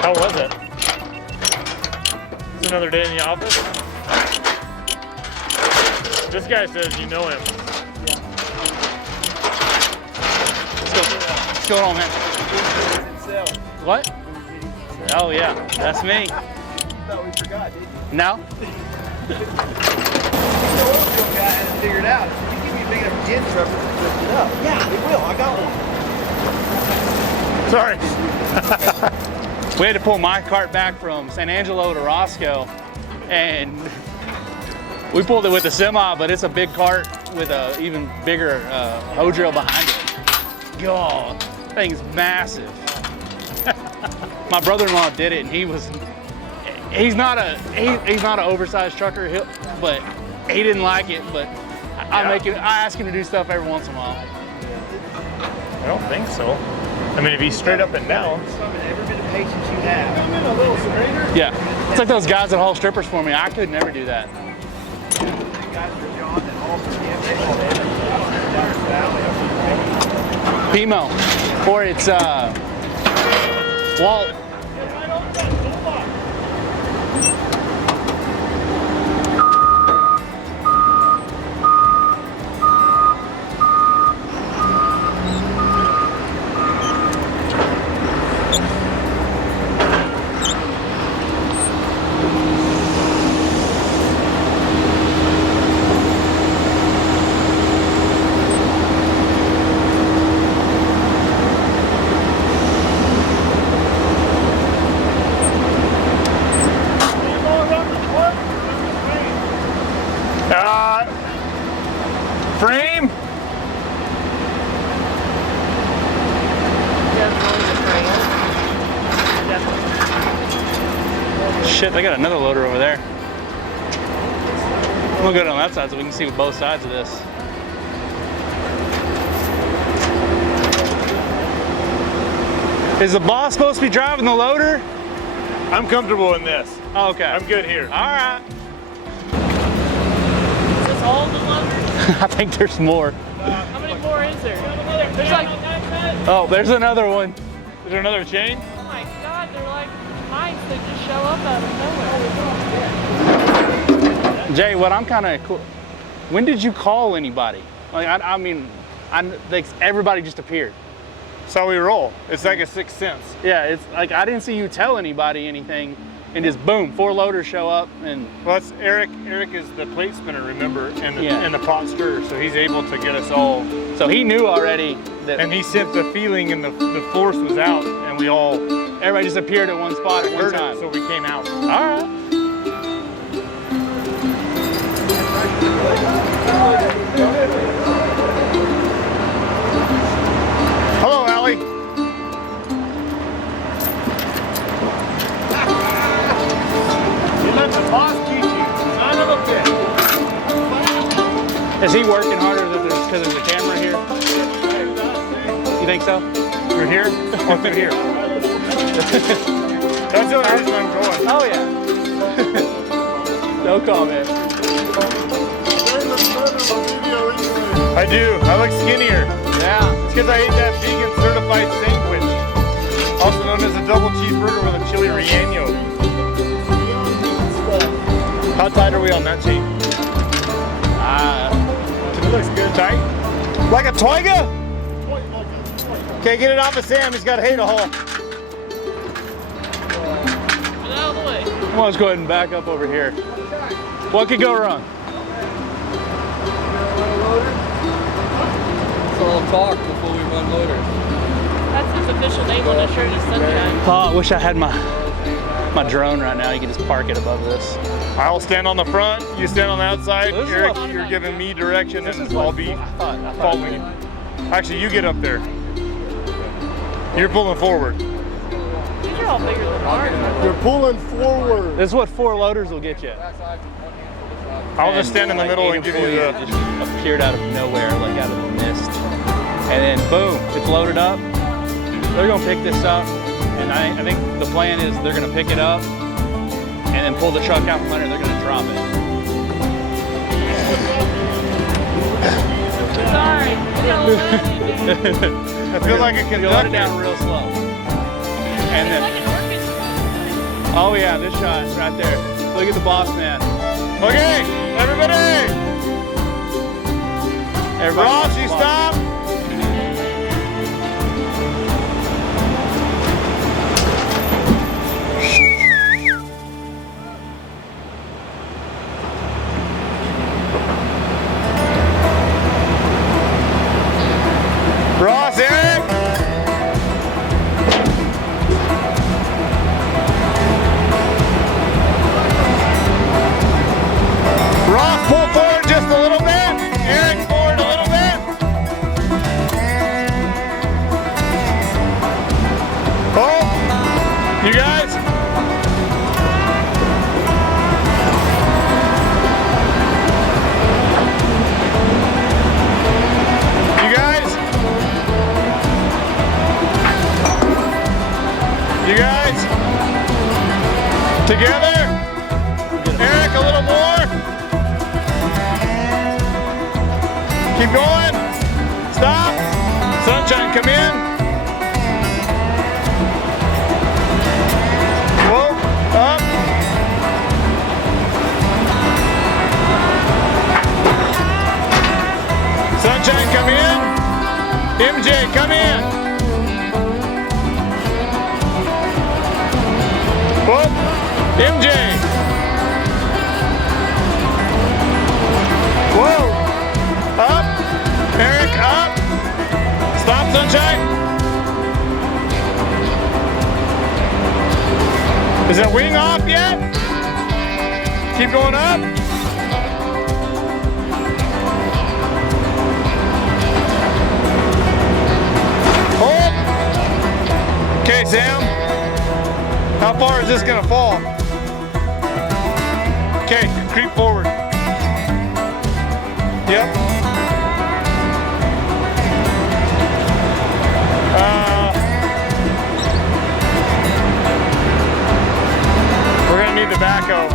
How was it? It's another day in the office. This guy says you know him. What's going on, man? What? Oh yeah, that's me. You thought we forgot, didn't you? No? The oil field guy had it figured out. If you give me a big enough gin truck, it'll lift it up. Yeah, it will. I got one. Sorry. We had to pull my cart back from San Angelo to Roscoe, and we pulled it with a semi, but it's a big cart with a even bigger hoe drill behind it. God, that thing's massive. My brother-in-law did it, and he's not an oversized trucker, but he didn't like it. But I ask him to do stuff every once in a while. I don't think so. I mean, if he's straight up and down. Every bit of patience you have. Come in a little strainer. Yeah, it's like those guys that haul strippers for me. I could never do that. Pimo, or it's Walt. shit, they got another loader over there. We'll go down that side so we can see both sides of this. Is the boss supposed to be driving the loader? I'm comfortable in this. Oh, okay. I'm good here. All right. Is this all the loaders? I think there's more. How many more is there? There's like, Oh, there's another one. Is there another chain? oh my God, they're like mice that just show up out of nowhere. Jay, what I'm kind of cool. When did you call anybody? Like, I mean, like everybody just appeared. That's how we roll. It's like a sixth sense. Yeah, it's like I didn't see you tell anybody anything, and just boom, 4 loaders show up, and Well, that's Eric. Eric is the plate spinner, remember, and Yeah. the pot stirrer, so he's able to get us all. so he knew already that And he sent the feeling, and the force was out, and we all everybody just appeared at one spot at one heard time. it, so we came out. All right. Hello, Allie. You let the boss teach you, son of a bitch. Is he working harder because there's a camera here? You think so? Through here or through here? That's the only reason I'm going. Oh yeah. No comment. I do. I look skinnier. Yeah. It's because I ate that vegan certified sandwich, also known as a double cheeseburger with a chili relleno. How tight are we on that chain? It looks good. Tight? Like a toiga? Okay, get it off of Sam. He's got a hate a hole. Get out of the way. Come on, let's go ahead and back up over here. What could go wrong? It's all talk before we run loaders. That's his official name on his shirt, is Sunshine. Oh, I wish I had my drone right now. You could just park it above this. I'll stand on the front. You stand on the outside. This is Eric, what- you're giving me direction, This and is what I'll be I thought following you. Actually, you get up there. You're pulling forward. These are all bigger than ours. You're pulling forward. This is what 4 loaders will get you. I'll just stand in the middle and give you the. Just appeared out of nowhere, like out of the mist, and then boom, it's loaded up. They're gonna pick this up, and I think the plan is they're gonna pick it up and then pull the truck out from under. They're gonna drop it. Sorry. Don't let it do. I feel like a You load it conductor. down real slow, and then Like an orchestra. oh yeah, this shot right there. Look at the boss man. Okay, everybody. Ross, you stop. Ross, Eric. Ross, pull forward just a little bit. Eric, forward a little bit. Oh, you guys. You guys. You guys. Together. Eric, a little more. Keep going. Stop. Sunshine, come in. Whoa. Up. Sunshine, come in. MJ, come in. Whoa. MJ. Whoa. Up. Eric, up. Stop, Sunshine. Is that wing off yet? Keep going up. Hold. Okay, Sam. How far is this gonna fall? Okay, creep forward. Yep. We're gonna need the backhoe.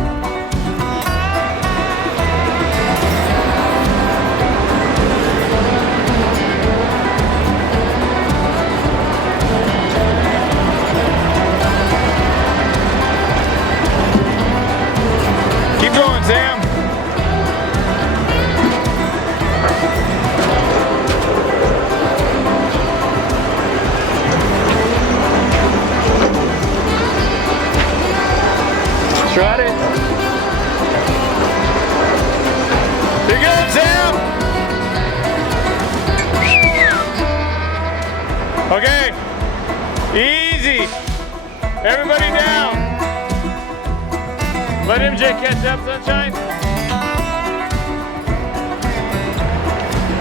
Keep going, Sam. Try it. You're good, Sam. Okay. Easy. Everybody down. Let MJ catch up, Sunshine.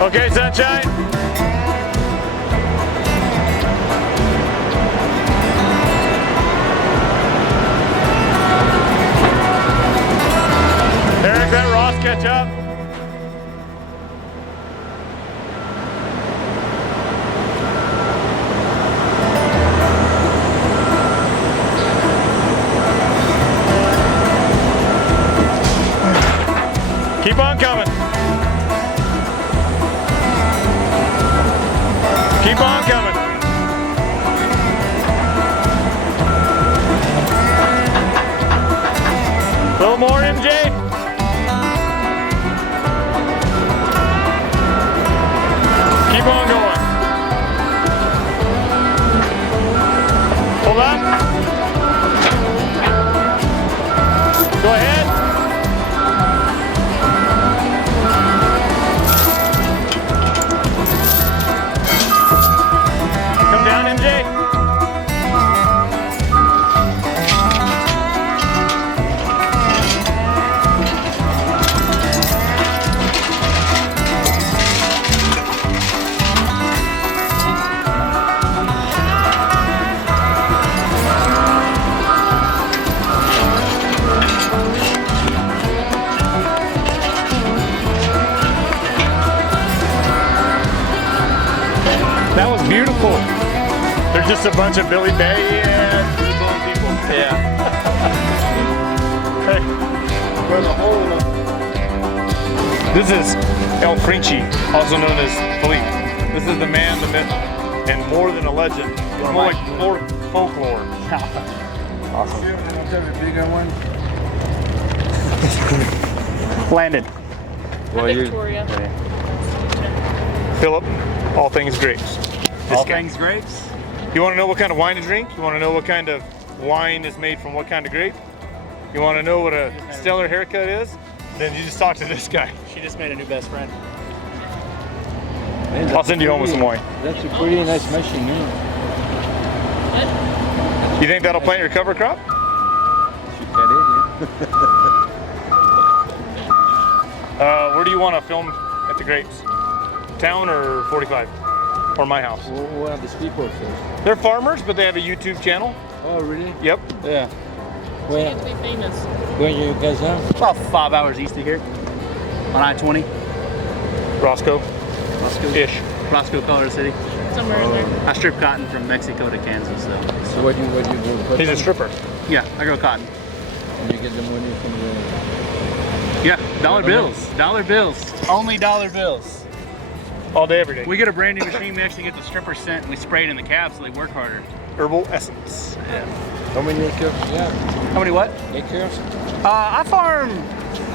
Okay, Sunshine. Eric, let Ross catch up. Keep on coming. Keep on coming. A little more, MJ. Keep on going. Hold on. Go ahead. Come down, MJ. That was beautiful. There's just a bunch of Billy Bay and people. Yeah. Hey. This is El Frinchi, also known as Philippe. This is the man, the myth, and more than a legend. It's more like folklore. Awesome. Bigger one. Landed. Well, you. Victoria. Philip, all things grapes. All things grapes. You want to know what kind of wine to drink? You want to know what kind of wine is made from what kind of grape? You want to know what a stellar haircut is? Then you just talk to this guy. She just made a new best friend. Man, I'll send you home with some wine. That's a pretty nice machine, man. You think that'll plant your cover crop? She cut it, Where do you want to film at the grapes? Town or 45? Or my house? yeah. What are these people first? They're farmers, but they have a YouTube channel. Oh, really? Yep. Yeah. You get to be famous. Where you guys are? About 5 hours east of here. On I-20. Roscoe. Ish. Roscoe, Colorado City. Somewhere in there. I strip cotton from Mexico to Kansas, though. So what do you do? He's a stripper. Yeah, I grow cotton. And you get the money from the... Yeah, dollar bills. Dollar bills. Only dollar bills. All day, every day. We get a brand new machine. We actually get the stripper scent and we spray it in the cabs so they work harder. Herbal essence. Yeah. How many acres? Yeah. How many what? Acres? I farm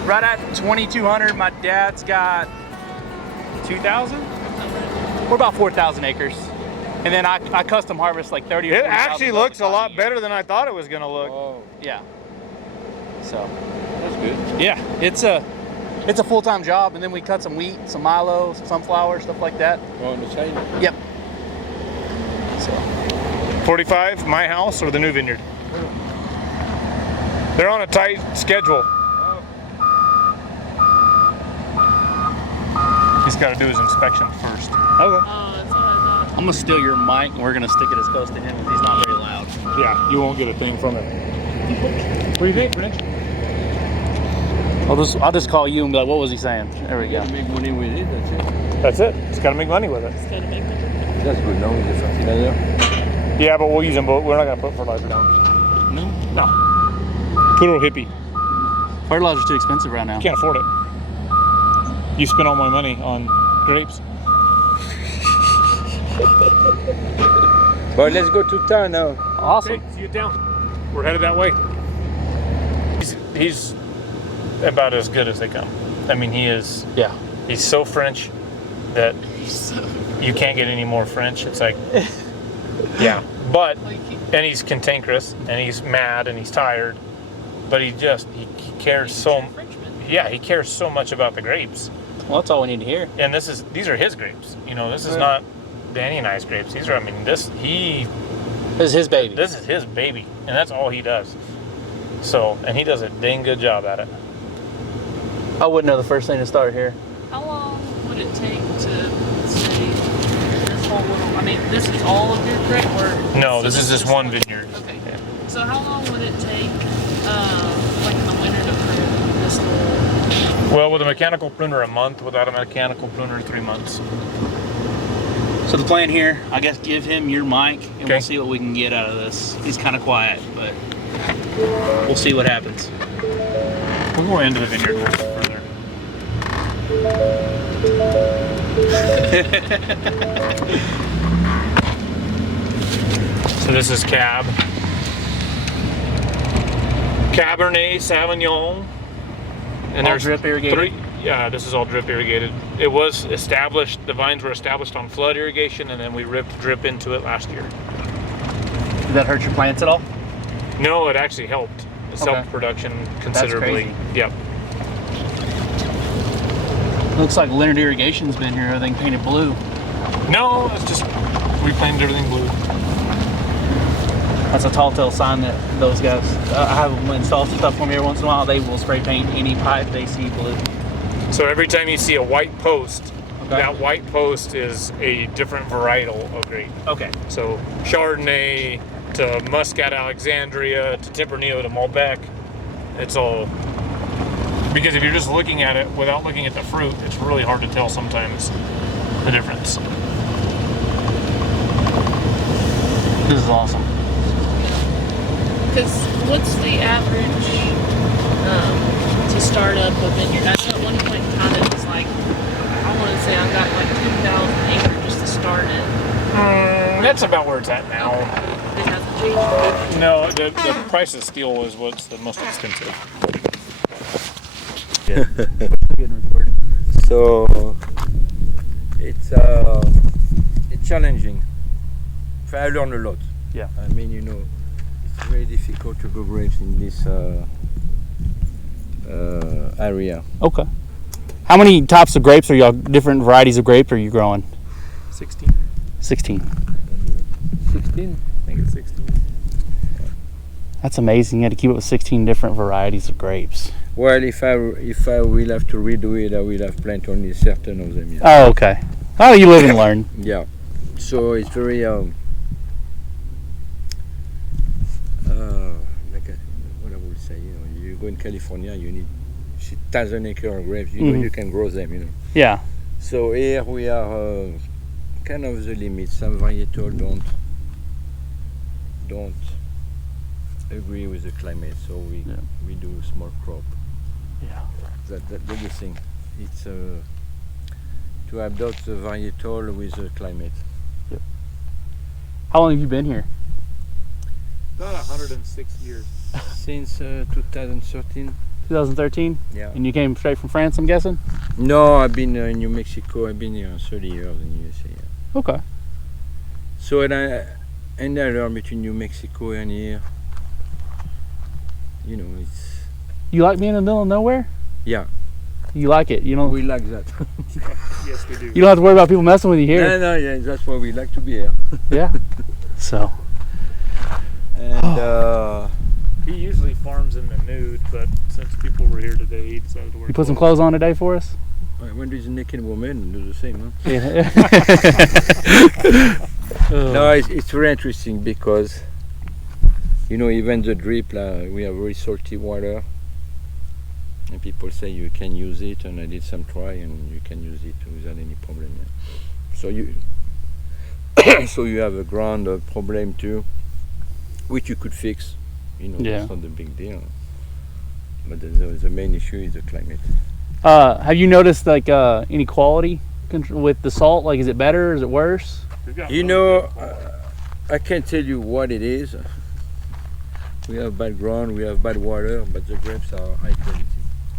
right at 2,200. My dad's got 2,000. We're about 4,000 acres. And then I custom harvest like 30 or 40,000. It actually looks a lot better than I thought it was going to look. Oh, Yeah. So, that's good. yeah, it's a full-time job, and then we cut some wheat, some milo, some sunflower, stuff like that. Oh, on the side? Yep. So, 45, my house, or the new vineyard? They're on a tight schedule. He's got to do his inspection first. okay. Oh, that's what I I'm gonna steal your mic, and we're gonna stick it as close to him because he's not very loud. Yeah, you won't get a thing from it. What do you think, Rich? I'll just call you and be like, what was he saying? There we go. Make money with it, that's it. That's it. Just got to make money with it. It's gotta make money. That's good now with the fertilizer. Yeah, but we'll use them, but we're not going to put fertilizer down. No. No. Too little hippie. Fertilizer's too expensive right now. Can't afford it. You spent all my money on grapes. But let's go to town now. Awesome. Okay, see you down. We're headed that way. He's about as good as they come. I mean, he is. Yeah. He's so French that you can't get any more French. It's like, yeah. But, and he's cantankerous, and he's mad, and he's tired. But he cares so. Yeah, he cares so much about the grapes. Well, that's all we need to hear. And these are his grapes. You know, this is not Danny and I's grapes. These are. I mean, this is his baby. This is his baby, and that's all he does. So, and he does a dang good job at it. I wouldn't know the first thing to start here. How long would it take to say this whole little? I mean, this is all of your grape, or No, this is just one vineyard. Okay. Yeah. So how long would it take, like in the winter, to prune this whole? Well, with a mechanical pruner, a month. Without a mechanical pruner, 3 months. So the plan here, I guess, give him your mic, and Okay. we'll see what we can get out of this. He's kind of quiet, but we'll see what happens. We'll go into the vineyard a little bit further. So this is Cab. Cabernet Sauvignon. And All there's drip irrigated? Yeah, this is all drip irrigated. It was established, the vines were established on flood irrigation, and then we ripped drip into it last year. Did that hurt your plants at all? No, it actually helped. It helped production considerably. crazy. Yep. Looks like Vineyard Irrigation's been here, everything painted blue. No, it's just we painted everything blue. That's a tall tale sign that those guys, I have them install stuff for me every once in a while. They will spray paint any pipe they see blue. So every time you see a white post, Okay. that white post is a different varietal of grape. Okay. So Chardonnay to Muscat Alexandria to Tempranillo to Malbec, it's all, because if you're just looking at it without looking at the fruit, it's really hard to tell sometimes the difference. This is awesome. Because what's the average to start up a vineyard? I know at one point in time it was like, I want to say I got like 2,000 acres just to start it. That's about where it's at now. It hasn't changed. No, the price of steel is what's the most expensive. So it's challenging. I learned a lot. Yeah. I mean, you know, it's very difficult to grow grapes in this area. Okay. How many types of grapes are y'all, different varieties of grape are you growing? 16. 16. 16? I think it's 16. That's amazing. You had to keep up with 16 different varieties of grapes. Well, if I will have to redo it, I will have plant only certain of them. Yeah. Oh, okay. Oh, you live and learn. Yeah. So it's very like what I would say. You know, you go in California, you need 1,000 acres of grapes. You know, you can grow them. You know. Yeah. So here we are kind of the limit. Some varietal don't agree with the climate, so we do small crop. Yeah. That's the thing. It's to adopt the varietal with the climate. Yep. How long have you been here? About 106 years. Since 2013. 2013? Yeah. And you came straight from France, I'm guessing? No, I've been in New Mexico. I've been here 30 years in USA. Yeah. Okay. So and I learned between New Mexico and here. You know, it's You like being in the middle of nowhere? yeah. You like it? You don't. We like that. Yes, we do. You don't have to worry about people messing with you here. No, yeah, that's why we like to be here. Yeah. So. And He usually farms in the nude, but since people were here today, he decided to wear You put some clothes on today for us? when there's a naked woman, do the same, huh? Yeah. No, it's very interesting because, you know, even the drip, we have very salty water. And people say you can use it, and I did some try, and you can use it without any problem. Yeah. So you so you have a ground problem too, which you could fix. You know, Yeah. it's not a big deal. But the main issue is the climate. Have you noticed like any quality with the salt? Like, is it better? Is it worse? You know, I can't tell you what it is. We have bad ground, we have bad water, but the grapes are high quality.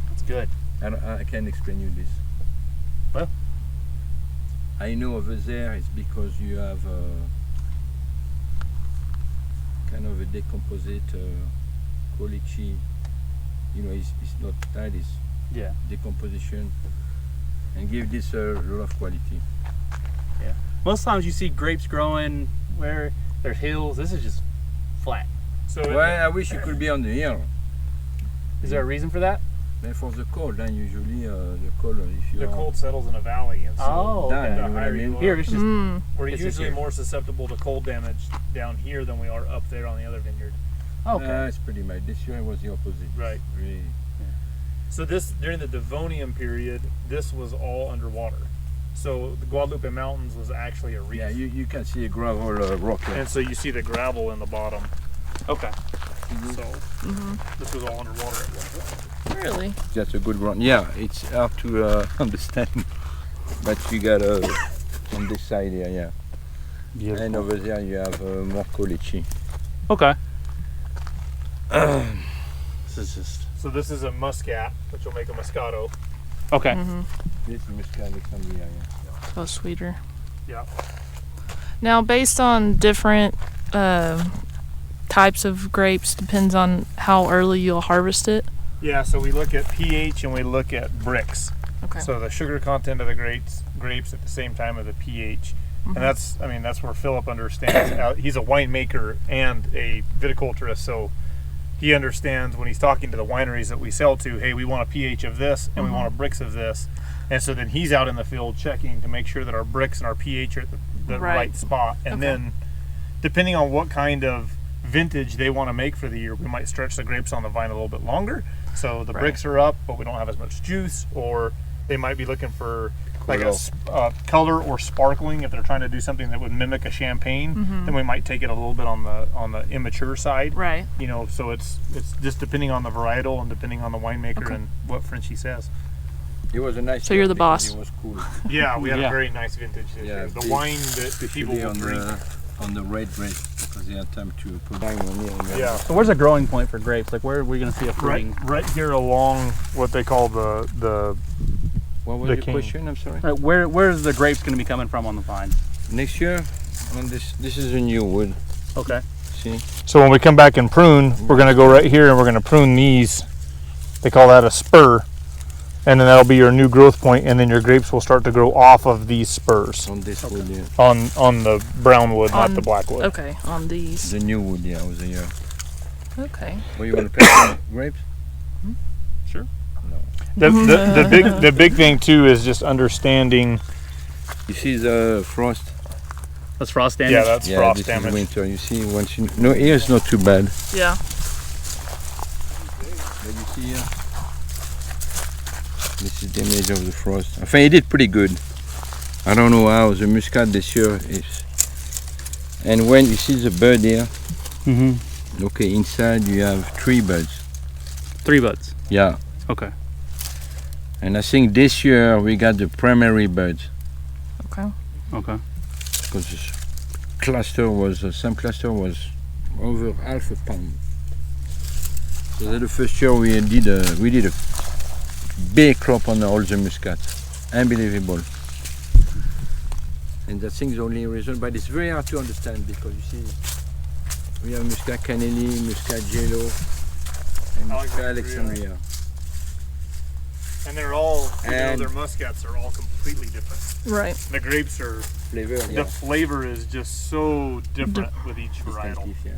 That's good. I can't explain you this. Well, I know over there it's because you have kind of a decomposite quality. You know, it's not tight, it's Yeah. decomposition, and give this a lot of quality. Most times you see grapes growing where there's hills. This is just flat. so Well, I wish it could be on the hill. Is there a reason for that? But for the cold, then usually the cold, if you The are cold settles in a valley, and so Oh, down, okay. you know what I higher mean? you Here are, it's just we're it's just usually here. more susceptible to cold damage down here than we are up there on the other vineyard. okay. It's pretty much. This year was the opposite. Right. Really. So this during the Devonian period, this was all underwater. So the Guadalupe Mountains was actually a reef, Yeah, you can see a gravel rock there. and so you see the gravel in the bottom. Okay. So this was all underwater at one point. Really? That's a good ground. Yeah, it's hard to understand, but you got on this side here, yeah. Beautiful. And over there you have more quality. Okay. This is just So this is a muscat, which will make a Moscato. okay. This is Muscat Alexandria, yeah. Oh, sweeter. Yeah. Now, based on different types of grapes, depends on how early you'll harvest it. Yeah. So we look at pH and we look at bricks. Okay. So the sugar content of the grapes at the same time of the pH. And that's where Philip understands. He's a winemaker and a viticulturist, so he understands when he's talking to the wineries that we sell to, hey, we want a pH of this and we want a bricks of this. And so then he's out in the field checking to make sure that our bricks and our pH are at the right spot. And then depending on what kind of vintage they want to make for the year, we might stretch the grapes on the vine a little bit longer. So the bricks are up, but we don't have as much juice, or they might be looking for like a color or sparkling. If they're trying to do something that would mimic a champagne, then we might take it a little bit on the immature side. Right. You know, so it's just depending on the varietal and depending on the winemaker and what Frenchie says. It was a nice. So you're the because boss. It was cool. Yeah, we had Yeah. a very nice vintage this year. The big- wine that people Especially will drink. on the red grape because they had time to put wine on it. Yeah. So where's a growing point for grapes? Like, where are we going to see a fruiting? Right here along what they call the What was The the king. question? I'm sorry. Right, where's the grapes going to be coming from on the vine? Next year, on this is a new wood. Okay. See, So when we come back and prune, we're going to go right here and we're going to prune these. They call that a spur. And then that'll be your new growth point, and then your grapes will start to grow off of these spurs on this wood, yeah. on the brown wood, not On- the black wood. Okay, on these. The new wood, yeah, over there. Okay. Well, you want to plant some grapes? Sure. No. The big thing too is just understanding. You see the frost? That's frost damage. Yeah, that's Yeah, frost this damage. is winter. You see, once you no, here it's not too bad. Yeah. But you see here, this is the image of the frost. I think it did pretty good. I don't know how the muscat this year is. And when you see the bird here, okay, inside you have 3 birds. 3 buds. Yeah. Okay. And I think this year we got the primary birds Okay. Okay. because this cluster was some cluster was over half a pound. So that's the first year we did a big crop on all the muscat. Unbelievable. And that thing's the only reason, but it's very hard to understand because you see we have Muscat Canelli, Muscat Jello, and Muscat Alexandria. And they're all, And- their muscats are all completely different. Right. The grapes are, Flavor, the flavor is just so different with each varietal. distinctive, yeah.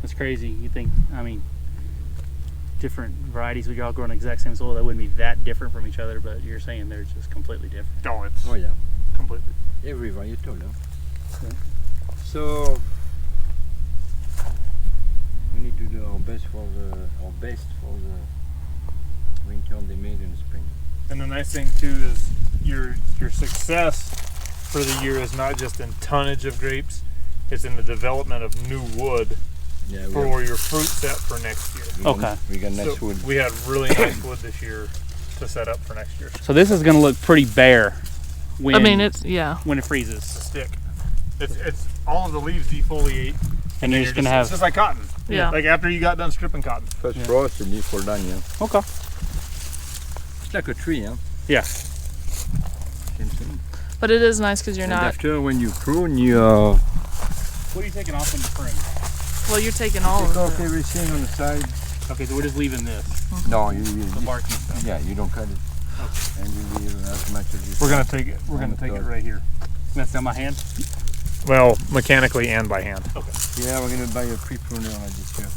That's crazy. You think, I mean, different varieties, we all grow in the exact same soil, that wouldn't be that different from each other, but you're saying they're just completely different. No, it's Oh yeah, completely. every varietal, huh? Okay. So we need to do our best for the Winter they made in spring. And the nice thing too is your success for the year is not just in tonnage of grapes, it's in the development of new wood Yeah, for your fruit set for next year. Okay. We got nice So wood. we had really nice wood this year to set up for next year. So this is going to look pretty bare when I mean, it's yeah. when it freezes. Stick. It's all of the leaves defoliate. And you're just going to have It's just like cotton. Yeah. Like after you got done stripping cotton. First frost and leaf fall down, yeah. Okay. It's like a tree, huh? Yeah. Same thing. But it is nice because you're And not. after when you prune, you What are you taking off when you prune? Well, you're taking all take of off it. everything on the side. Okay, so we're just leaving this, No, you the barky stuff. yeah, you don't cut it. And you leave as much as you We're gonna can. take it. We're gonna take it Understood. right here. That's down my hand. Well, mechanically and by hand. Yeah, we're gonna buy a pre-pruner like this year.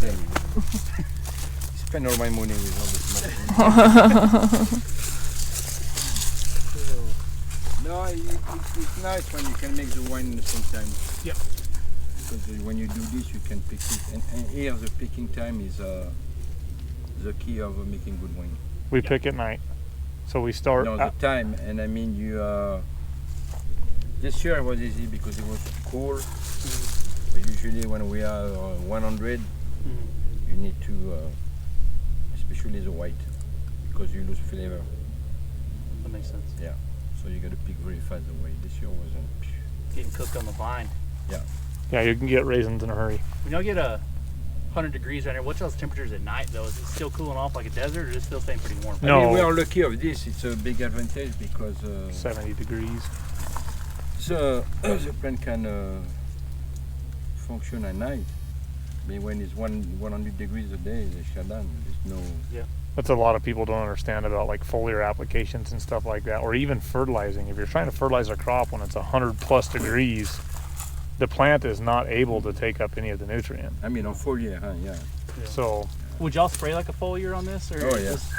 There you go. Spend all my money with all this mushroom. No, it's nice when you can make the wine at the same time. Yep. Because when you do this, you can pick it. And here, the picking time is the key of making good wine. We pick at night, so we start. No, the time, and I mean you. This year it was easy because it was cool. But usually when we are 100, you need to, especially the white, because you lose flavor. That makes sense. Yeah. So you got to pick very fast the white. This year wasn't. Getting cooked on the vine. Yeah, you can get raisins in a hurry. When y'all get 100 degrees right here, what's y'all's temperatures at night though? Is it still cooling off like a desert, or is it still staying pretty warm? No. I mean, we are lucky of this. It's a big advantage because 70 degrees. the plant can function at night. I mean, when it's 100 degrees a day, they shut down. There's no. That's a lot of people don't understand about like foliar applications and stuff like that, or even fertilizing. If you're trying to fertilize a crop when it's 100+ degrees, the plant is not able to take up any of the nutrient. I mean, on foliar, huh? Yeah. So Would y'all spray like a foliar on this, or Oh, is yeah. this-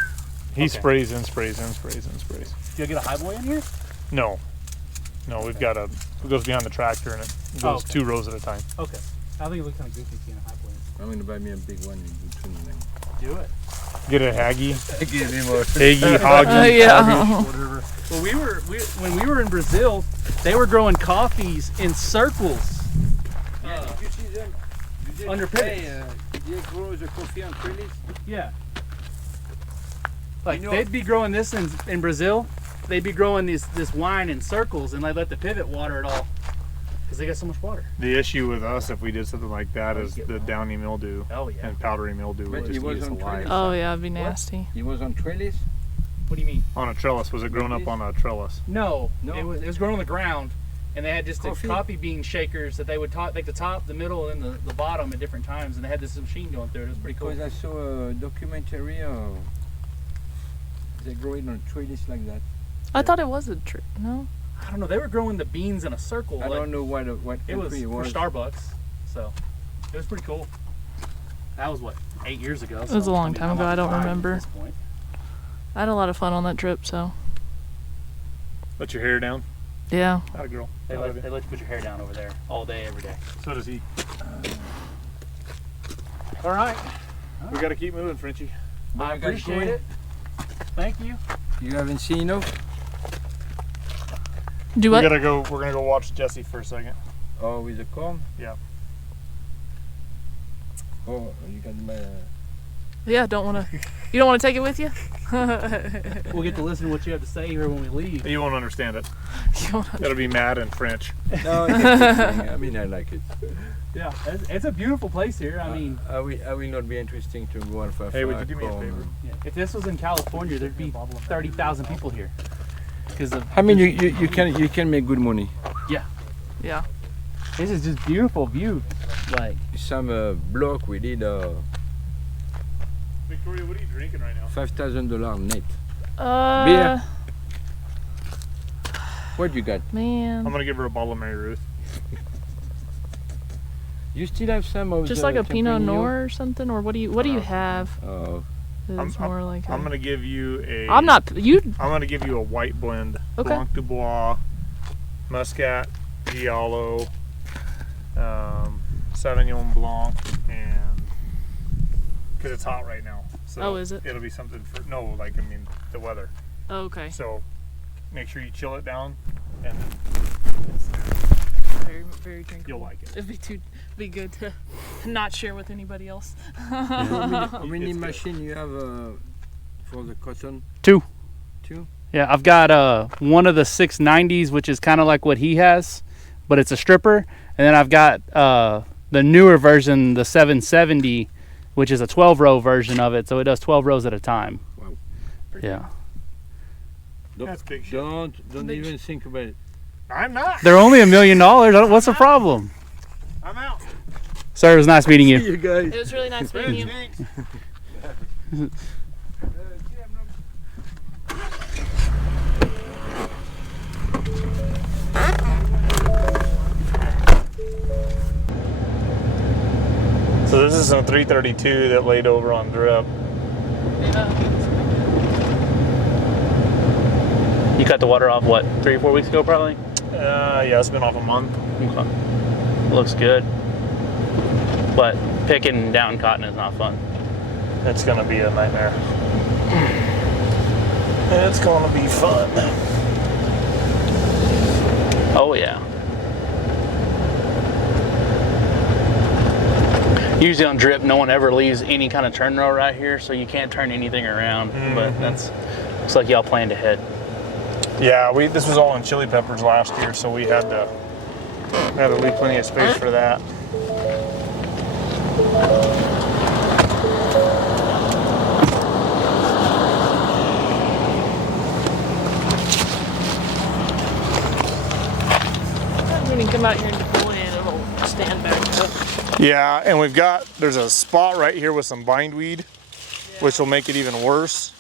he Okay. sprays and sprays and sprays and sprays. Do y'all get a high boy in here? No, we've got it goes behind the tractor and it goes okay. 2 rows at a time. Okay. I think it looks kind of goofy seeing a high boy. I'm gonna buy me a big one in between them. Do it. Get a Haggy, Give him a. Haggy, Hoggy. Yeah. Whatever. Well, when we were in Brazil, they were growing coffees in circles. Yeah, did you see them? Under pivots. They grow the coffee on trellis. Yeah. Like You know- they'd be growing this in Brazil. They'd be growing this wine in circles, and they let the pivot water it all because they got so much water. The issue with us, if we did something like that, is the downy mildew Oh yeah. and powdery mildew But would it just eat us wasn't alive. trellis. Oh yeah, it'd be nasty. He was on trellis. What do you mean? On a trellis, was it grown up on a trellis? No, No. It was grown on the ground, and they had just Coffee? coffee bean shakers that they would take the top, the middle, and the bottom at different times, and they had this machine going through it. It was pretty cool. Because I saw a documentary. They grow it on trellis like that. I thought it was a tree. No. I don't know. They were growing the beans in a circle. I like- don't know what It was country for Starbucks, so it was pretty cool. That was what 8 years ago. was a long time ago, I don't I'm remember. At this point. I had a lot of fun on that trip, so Let your hair down. yeah. Not a girl. They let you put your hair down over there all day, every day. So does he. All right. We got to keep moving, Frenchie. I appreciate it. Thank you. You haven't seen enough? Do We what? gotta go. We're gonna go watch Jesse for a second. Oh, with the corn? Yeah. Oh, you got my. Yeah, don't want to. You don't want to take it with you? We'll get to listen to what you have to say here when we leave. You won't understand it. You don't wanna- It'll be mad in French. No, it's interesting. I mean, I like it. Yeah, it's a beautiful place here. I mean, I will not be interesting to go on for Hey, would you do me a favor? if this was in California, there'd be 30,000 people here. Because of I mean, you can make good money. Yeah. this is just beautiful view. Like Some block we did Victoria, what are you drinking right now? $5,000 net. Beer. What you got? Man. I'm gonna give her a bottle of Mary Ruth. You still have some of Just the like a Pinot Tempranillo? Noir or something, or what do you have? Oh, It's more like I'm gonna give you a. I'm not you. I'm gonna give you a white blend. Okay. Blanc du Bois, Muscat, Giallo, Sauvignon Blanc, and because it's hot right now. So Oh, is it? It'll be something for the weather. Oh, okay. So make sure you chill it down, and Very, very drinkable. you'll like it. It'd be good to not share with anybody else. How many It's good. machines you have for the cotton? 2. 2? Yeah, I've got one of the 690s, which is kind of like what he has, but it's a stripper. And then I've got the newer version, the 770, which is a 12-row version of it, so it does 12 rows at a time. Wow. Yeah. That's big shit. Don't Big even think about it. I'm not. They're only $1 million. What's the problem? I'm out. Sir, it was nice meeting you. See you guys. It was really nice meeting you. So this is a 332 that laid over on drip. You cut the water off, what, 3 or 4 weeks ago, probably? Yeah, it's been off a month. Okay. Looks good. But picking down cotton is not fun. It's gonna be a nightmare. It's gonna be fun. Oh, yeah. Usually on drip, no one ever leaves any kind of turn row right here, so you can't turn anything around. But that's looks like y'all planned ahead. Yeah, this was all in chili peppers last year, so we had to leave plenty of space for that. When you come out here and deploy it, it'll stand back up. Yeah, and there's a spot right here with some bindweed, which will make it even worse.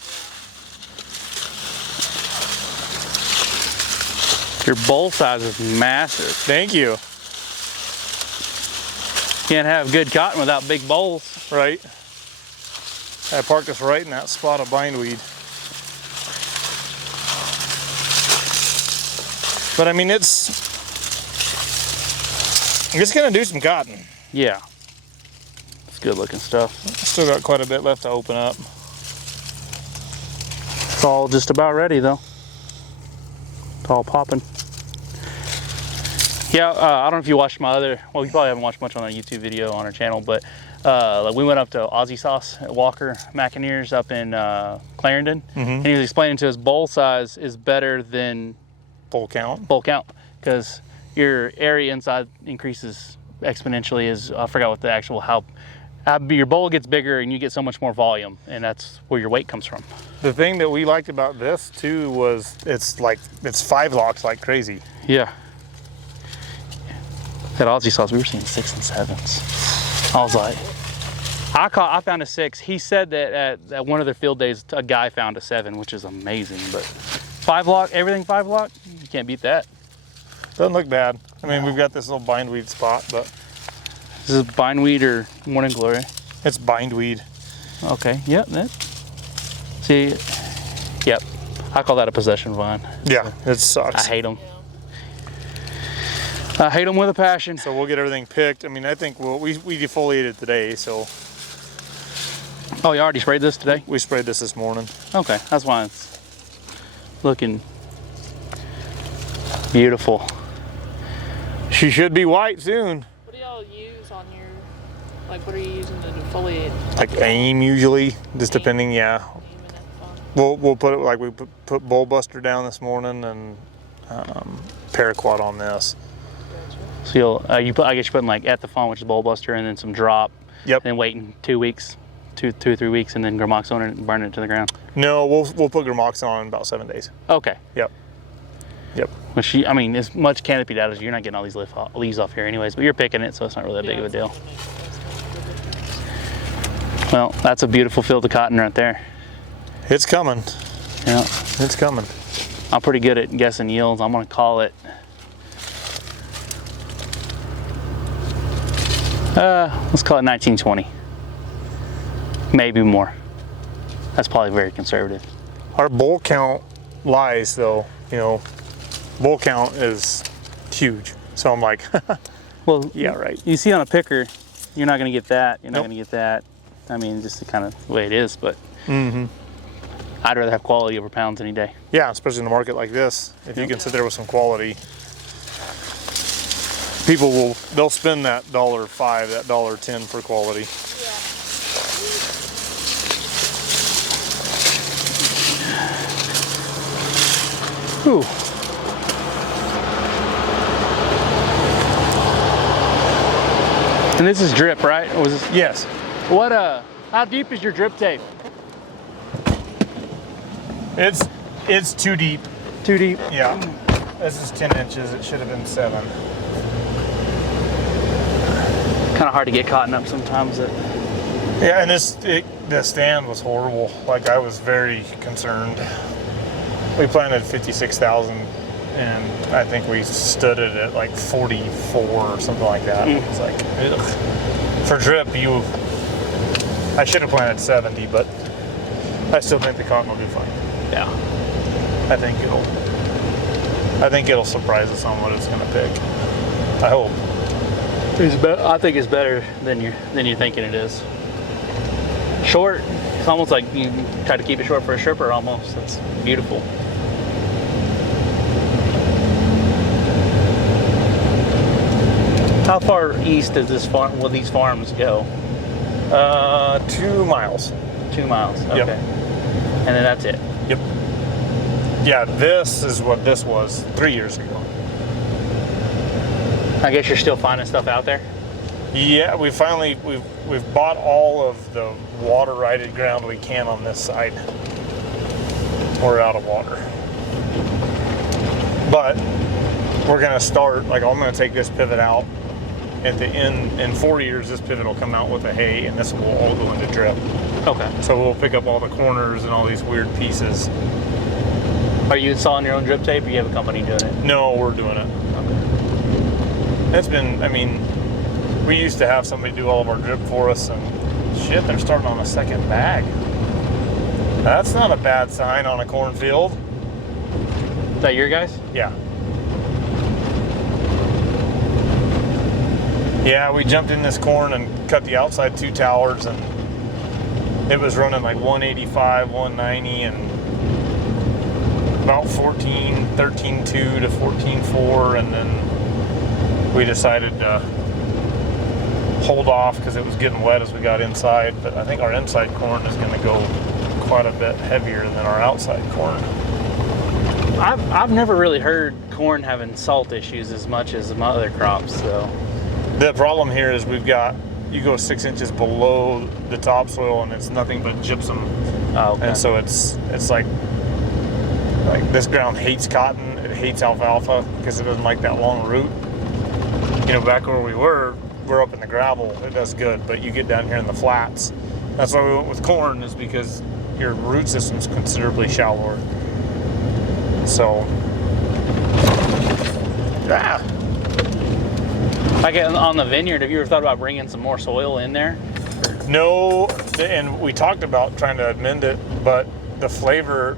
Your bowl size is massive. Thank you. Can't have good cotton without big bowls. Right. I parked us right in that spot of bindweed. But I mean, it's gonna do some cotton. Yeah. It's good looking stuff. Still got quite a bit left to open up. It's all just about ready though. It's all popping. Yeah, I don't know if you watched my other, well, you probably haven't watched much on our YouTube video on our channel, but like we went up to Aussie Sauce at Walker Macaneers up in Clarendon, and he was explaining to us bowl size is better than Full count. because your area inside increases exponentially. I forgot what the actual how your bowl gets bigger and you get so much more volume, and that's where your weight comes from. The thing that we liked about this too was it's 5 locks like crazy. Yeah. At Aussie Sauce, we were seeing 6 and 7s. I was like, I found a 6. He said that at one of their field days, a guy found a 7, which is amazing. But 5 lock, everything 5 lock, you can't beat that. Doesn't look bad. I mean, we've got this little bindweed spot, but This is bindweed or morning glory. it's bindweed. Okay, yep, that. See, yep, I call that a possession vine. Yeah, it sucks. I hate them. I hate them with a passion. So we'll get everything picked. I mean, I think we defoliated today, so Oh, you already sprayed this today? we sprayed this morning. Okay, that's why it's looking beautiful. She should be white soon. What do y'all use on your, like, what are you using to defoliate? Like AIM usually, just depending. Yeah, Aim and that fun? we'll put it like we put Bull Buster down this morning and Paraquat on this. So you'll, I guess you're putting like at the fawn, which is Bowl Buster, and then some drop. Yep. And then waiting 2 weeks, 2 or 3 weeks, and then Gramox on it and burn it to the ground. No, we'll put Gramox on in about 7 days. Okay. Yep. Which I mean, as much canopy data as you're not getting all these leaves off here anyways, but you're picking it, so it's not really that big of a deal. Well, that's a beautiful field of cotton right there. It's coming. Yeah. It's coming. I'm pretty good at guessing yields. I'm gonna call it. Let's call it 1920. Maybe more. That's probably very conservative. Our bull count lies though. You know, bull count is huge. So I'm like, Well, yeah, right. You see on a picker, you're not gonna get that. You're not Nope. gonna get that. I mean, just the kind of way it is. But Mm-hmm. I'd rather have quality over pounds any day. Yeah, especially in a market like this. If you can sit there with some quality, they'll spend that $1.05, that $1.10 for quality. Whew. And this is drip, right? Or was this, Yes. what? How deep is your drip tape? It's too deep. Too deep. Yeah. This is 10 inches. It should have been 7. Kind of hard to get caught up sometimes. Yeah, and the stand was horrible. Like, I was very concerned. We planted 56,000, and I think we stood it at like 44 or something like that. It's like, ugh. For drip, I should have planted 70, but I still think the cotton will do fine. Yeah. I think it'll surprise us on what it's going to pick. I hope. I think it's better than you're thinking it is. Short. It's almost like you try to keep it short for a stripper. Almost. That's beautiful. How far east does this farm? Will these farms go? 2 miles. 2 miles. Okay. Yep. And then that's it. Yep. Yeah, this is what this was 3 years ago. I guess you're still finding stuff out there. Yeah, we've bought all of the water righted ground we can on this side. We're out of water. But we're gonna start, like, I'm gonna take this pivot out. At the end, in 4 years, this pivot will come out with a hay, and this will all go into drip. Okay. So we'll pick up all the corners and all these weird pieces. Are you installing your own drip tape, or you have a company doing it? No, we're doing it. Okay. It's been, I mean, we used to have somebody do all of our drip for us, and shit, they're starting on a second bag. That's not a bad sign on a cornfield. Is that your guys? Yeah. Yeah, we jumped in this corn and cut the outside 2 towers, and it was running like 185, 190, and about 13.2 to 14.4, and then we decided to hold off because it was getting wet as we got inside. But I think our inside corn is going to go quite a bit heavier than our outside corn. I've never really heard corn having salt issues as much as my other crops, so. The problem here is you go 6 inches below the topsoil and it's nothing but gypsum. Oh, okay. And so it's like this ground hates cotton, it hates alfalfa because it doesn't like that long root. You know, back where we're up in the gravel, it does good, but you get down here in the flats. That's why we went with corn, is because your root system's considerably shallower. So, Like on the vineyard, have you ever thought about bringing some more soil in there? no, and we talked about trying to amend it, but the flavor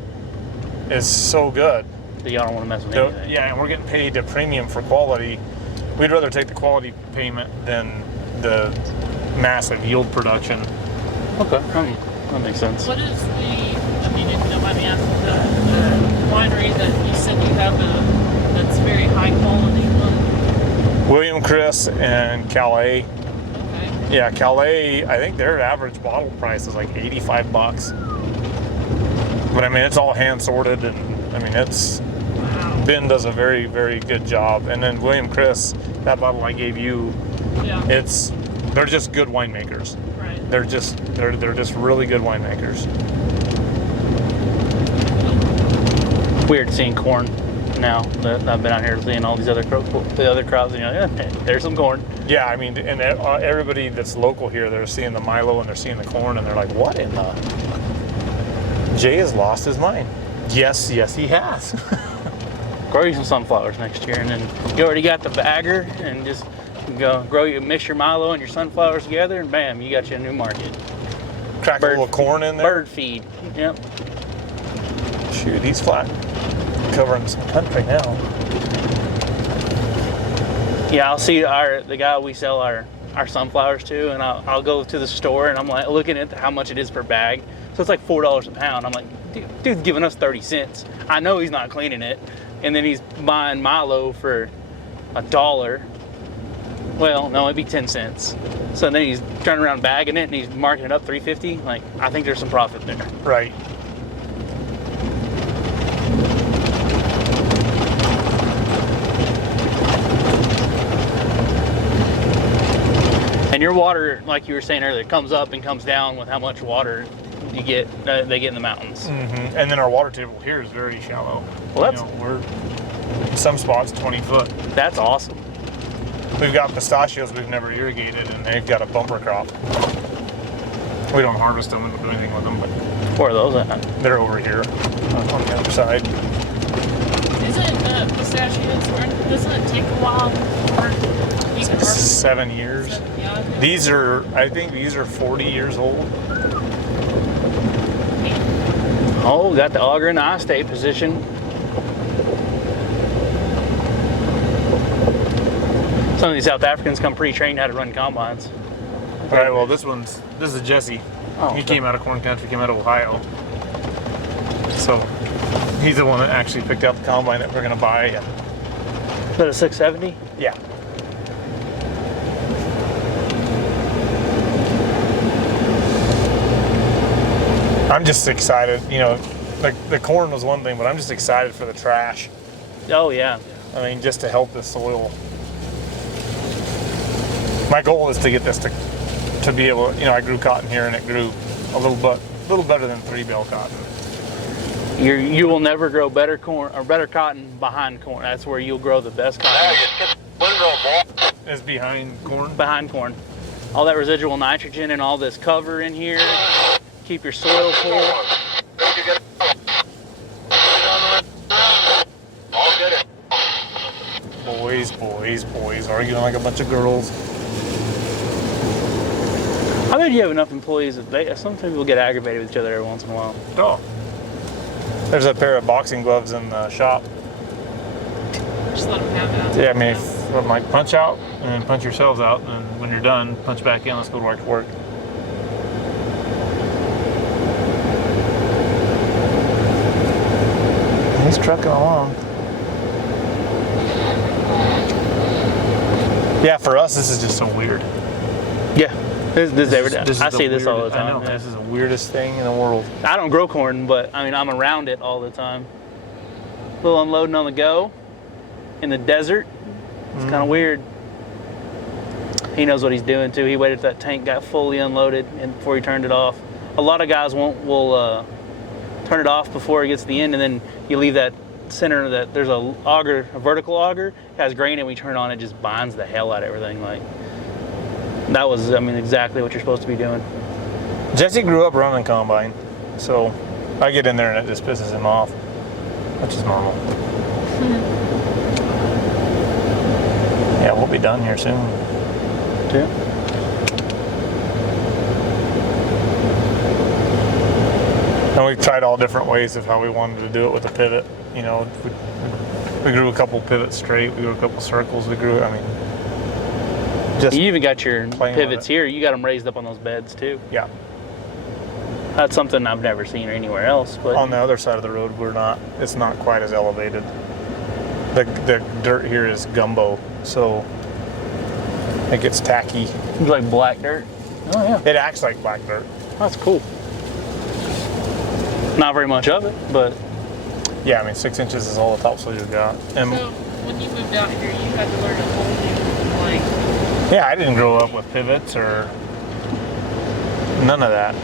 is so good. That y'all don't want to mess with anything? Yeah, and we're getting paid a premium for quality. We'd rather take the quality payment than the massive yield production. Okay, that makes sense. What is I mean, if you don't mind me asking, the winery that you said you have that's very high quality one? William Chris and Calais. Okay. Yeah, Calais, I think their average bottle price is like $85. But I mean, it's all hand sorted, and I mean, Ben does a very, very good job. And then William Chris, that bottle I gave you, Yeah. they're just good winemakers. Right. They're just really good winemakers. Weird seeing corn now that I've been out here seeing all these other crops, and you're like, yeah, there's some corn. Yeah, I mean, and everybody that's local here, they're seeing the Milo and they're seeing the corn, and they're like, what in the? Jay has lost his mind. Yes, he has. Grow you some sunflowers next year, and then you already got the bagger, and just mix your Milo and your sunflowers together, and bam, you got you a new market. Crack a little corn in there. Bird feed. Yep. Shoot, he's flat. Covering some country now. Yeah, I'll see the guy we sell our our sunflowers too, and I'll go to the store and I'm like looking at how much it is per bag. So it's like $4 a pound. I'm like, dude's giving us 30 cents. I know he's not cleaning it. And then he's buying Milo for $1. Well, no, it'd be 10 cents. So then he's turning around bagging it and he's marking it up $3.50. Like, I think there's some profit there. Right. And your water, like you were saying earlier, comes up and comes down with how much water you get. They get in the mountains. Mm-hmm. And then our water table here is very shallow. Well, that's we're in some spots 20 foot. That's awesome. We've got pistachios we've never irrigated, and they've got a bumper crop. We don't harvest them and do anything with them, but Where are those at? they're over here on the other side. Isn't pistachios, doesn't it take a while for you can harvest? 7 years. Yeah. These are, I think these are 40 years old. Oh, got the auger in the eye state position. Some of these South Africans come pre-trained how to run combines. All right, well, this is Jesse. Oh, he okay. came out of corn country, came out of Ohio. So he's the one that actually picked out the combine that we're gonna buy. And Is that a 670? yeah. I'm just excited, you know, like the corn was one thing, but I'm just excited for the trash. Oh yeah. I mean, just to help the soil. My goal is to get this to be able, you know, I grew cotton here and it grew a little better than 3 bale cotton. You will never grow better corn or better cotton behind corn. That's where you'll grow the best cotton. Is behind corn. Behind corn. All that residual nitrogen and all this cover in here. Keep your soil full. Boys, arguing like a bunch of girls. I bet you have enough employees that some people get aggravated with each other every once in a while. Oh. There's a pair of boxing gloves in the shop. Just let them have that. Yeah, I mean, if, I'm like, punch out and then punch yourselves out, and when you're done, punch back in, let's go to work. He's trucking along. Yeah, for us, this is just so weird. Yeah. This is every day. I see this all the I time. know, Yeah. this is the weirdest thing in the world. I don't grow corn, but I mean, I'm around it all the time. A little unloading on the go in the desert. It's kind of weird. He knows what he's doing too. He waited till that tank got fully unloaded and before he turned it off. A lot of guys will turn it off before it gets to the end, and then you leave that center that there's a auger, a vertical auger, it has grain, and we turn it on, it just binds the hell out of everything. Like that was, I mean, exactly what you're supposed to be doing. Jesse grew up running combine, so I get in there and it just pisses him off, which is normal. Yeah, we'll be done here soon. Yeah. And we've tried all different ways of how we wanted to do it with a pivot. You know, we grew a couple pivots straight, we grew a couple circles, we grew, I mean, just You even got your playing with pivots it. here. You got them raised up on those beds too. Yeah. That's something I've never seen anywhere else. But On the other side of the road, it's not quite as elevated. The dirt here is gumbo, so it gets tacky. it's like black dirt. Oh yeah, It acts like black dirt. that's cool. Not very much of it, but Yeah, I mean, 6 inches is all the topsoil you got. And So when you moved out here, you had to learn a whole new, like, yeah, I didn't grow up with pivots or none of that.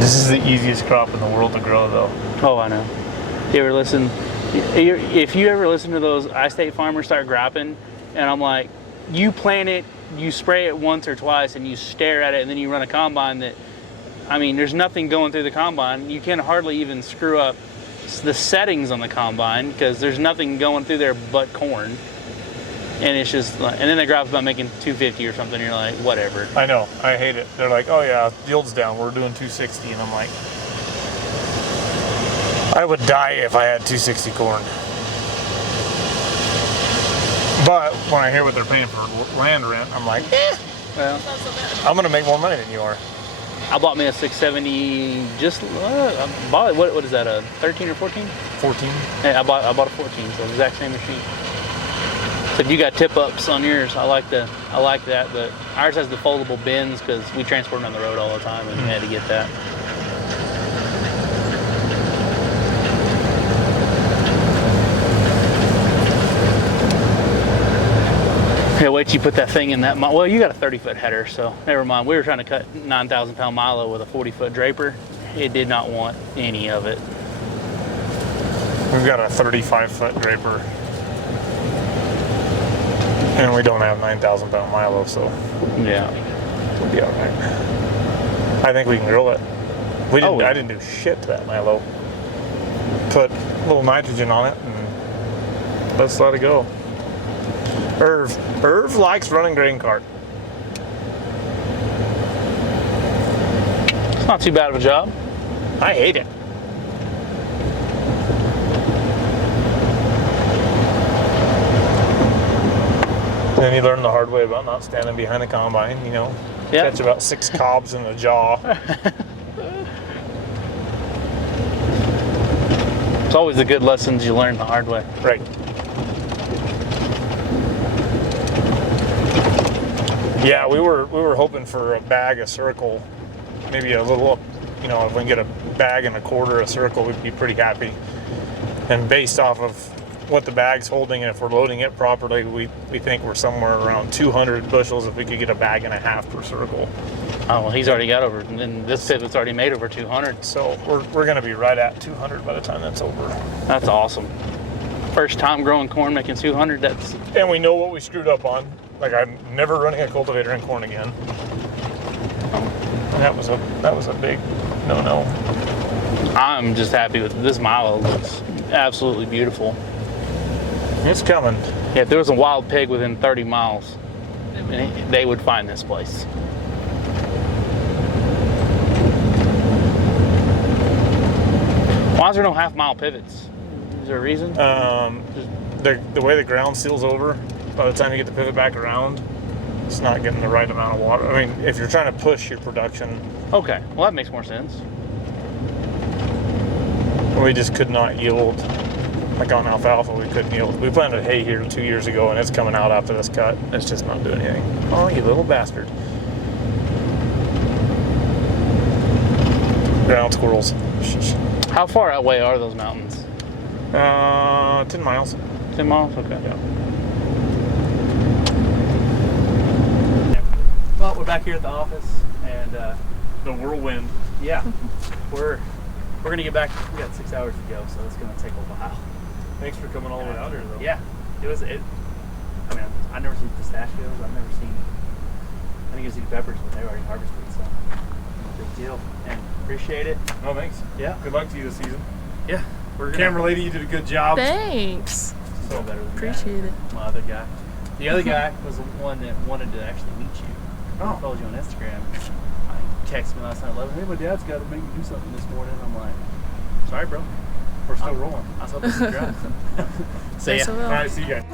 This is the easiest crop in the world to grow, though. oh, I know. You ever listen? If you ever listen to those I-State farmers start griping, and I'm like, you plant it, you spray it once or twice, and you stare at it, and then you run a combine that, I mean, there's nothing going through the combine. You can hardly even screw up the settings on the combine because there's nothing going through there but corn. And it's just like, and then they gripe about making 250 or something. And you're like, whatever. I know, I hate it. They're like, oh yeah, yield's down, we're doing 260, and I'm like, I would die if I had 260 corn. But when I hear what they're paying for land rent, I'm like, Well, I'm gonna make more money than you are. I bought me a 670. Just I bought it. What is that? A 13 or 14? 14. Hey, I bought a 14, so the exact same machine. So if you got tip ups on yours, I like that. But ours has the foldable bins because we transport them on the road all the time, and we had to get that. Yeah, wait till you put that thing in that. Well, you got a 30-foot header, so never mind. We were trying to cut 9,000-pound Milo with a 40-foot draper. It did not want any of it. We've got a 35-foot draper, and we don't have 9,000-pound Milo, so Yeah. we'll be all right. I think we can grill it. I didn't do shit to that Milo. Put a little nitrogen on it, and let's let it go. Irv likes running grain cart. It's not too bad of a job. I hate it. Then you learn the hard way about not standing behind the combine, you know. Yeah. Catch about 6 cobs in the jaw. It's always the good lessons you learn the hard way. Right. Yeah, we were hoping for a bag, a circle, maybe a little, you know, if we can get a bag and a quarter, a circle, we'd be pretty happy. And based off of what the bag's holding, and if we're loading it properly, we think we're somewhere around 200 bushels if we could get a bag and a half per circle. Oh, well, he's already got over, and this pivot's already made over 200. So we're going to be right at 200 by the time that's over. That's awesome. First time growing corn making 200, that's... And we know what we screwed up on. Like, I'm never running a cultivator in corn again. And that was a big no-no. I'm just happy with this Milo. It looks absolutely beautiful. It's coming. Yeah, if there was a wild pig within 30 miles, they would find this place. Why is there no half-mile pivots? Is there a reason? The way the ground seals over, by the time you get the pivot back around, it's not getting the right amount of water. I mean, if you're trying to push your production... Okay, well that makes more sense. We just could not yield. Like on alfalfa, we couldn't yield. We planted hay here 2 years ago, and it's coming out after this cut. It's just not doing anything. Oh, you little bastard. Ground squirrels. How far away are those mountains? 10 miles. 10 miles? Okay. Yeah. Well, we're back here at the office, and The whirlwind. yeah, we're gonna get back. We got 6 hours to go, so it's gonna take a while. Thanks for coming all the way out here, though. Yeah, I mean, I've never seen pistachios. I've never seen. I think I've seen peppers, but they were already harvested, so big deal. And appreciate it. Oh, thanks. Yeah. Good luck to you this season. Yeah. We're gonna Camera lady, you did a good job. Thanks. So better than Appreciate it. my other guy. The other guy was the one that wanted to actually meet you. Oh. I followed you on Instagram. He texted me last night at 11. Hey, my dad's got to make me do something this morning. I'm like, sorry, bro. We're still rolling. I was hoping you drive. So Yes, I yeah. will. All right, see you guys.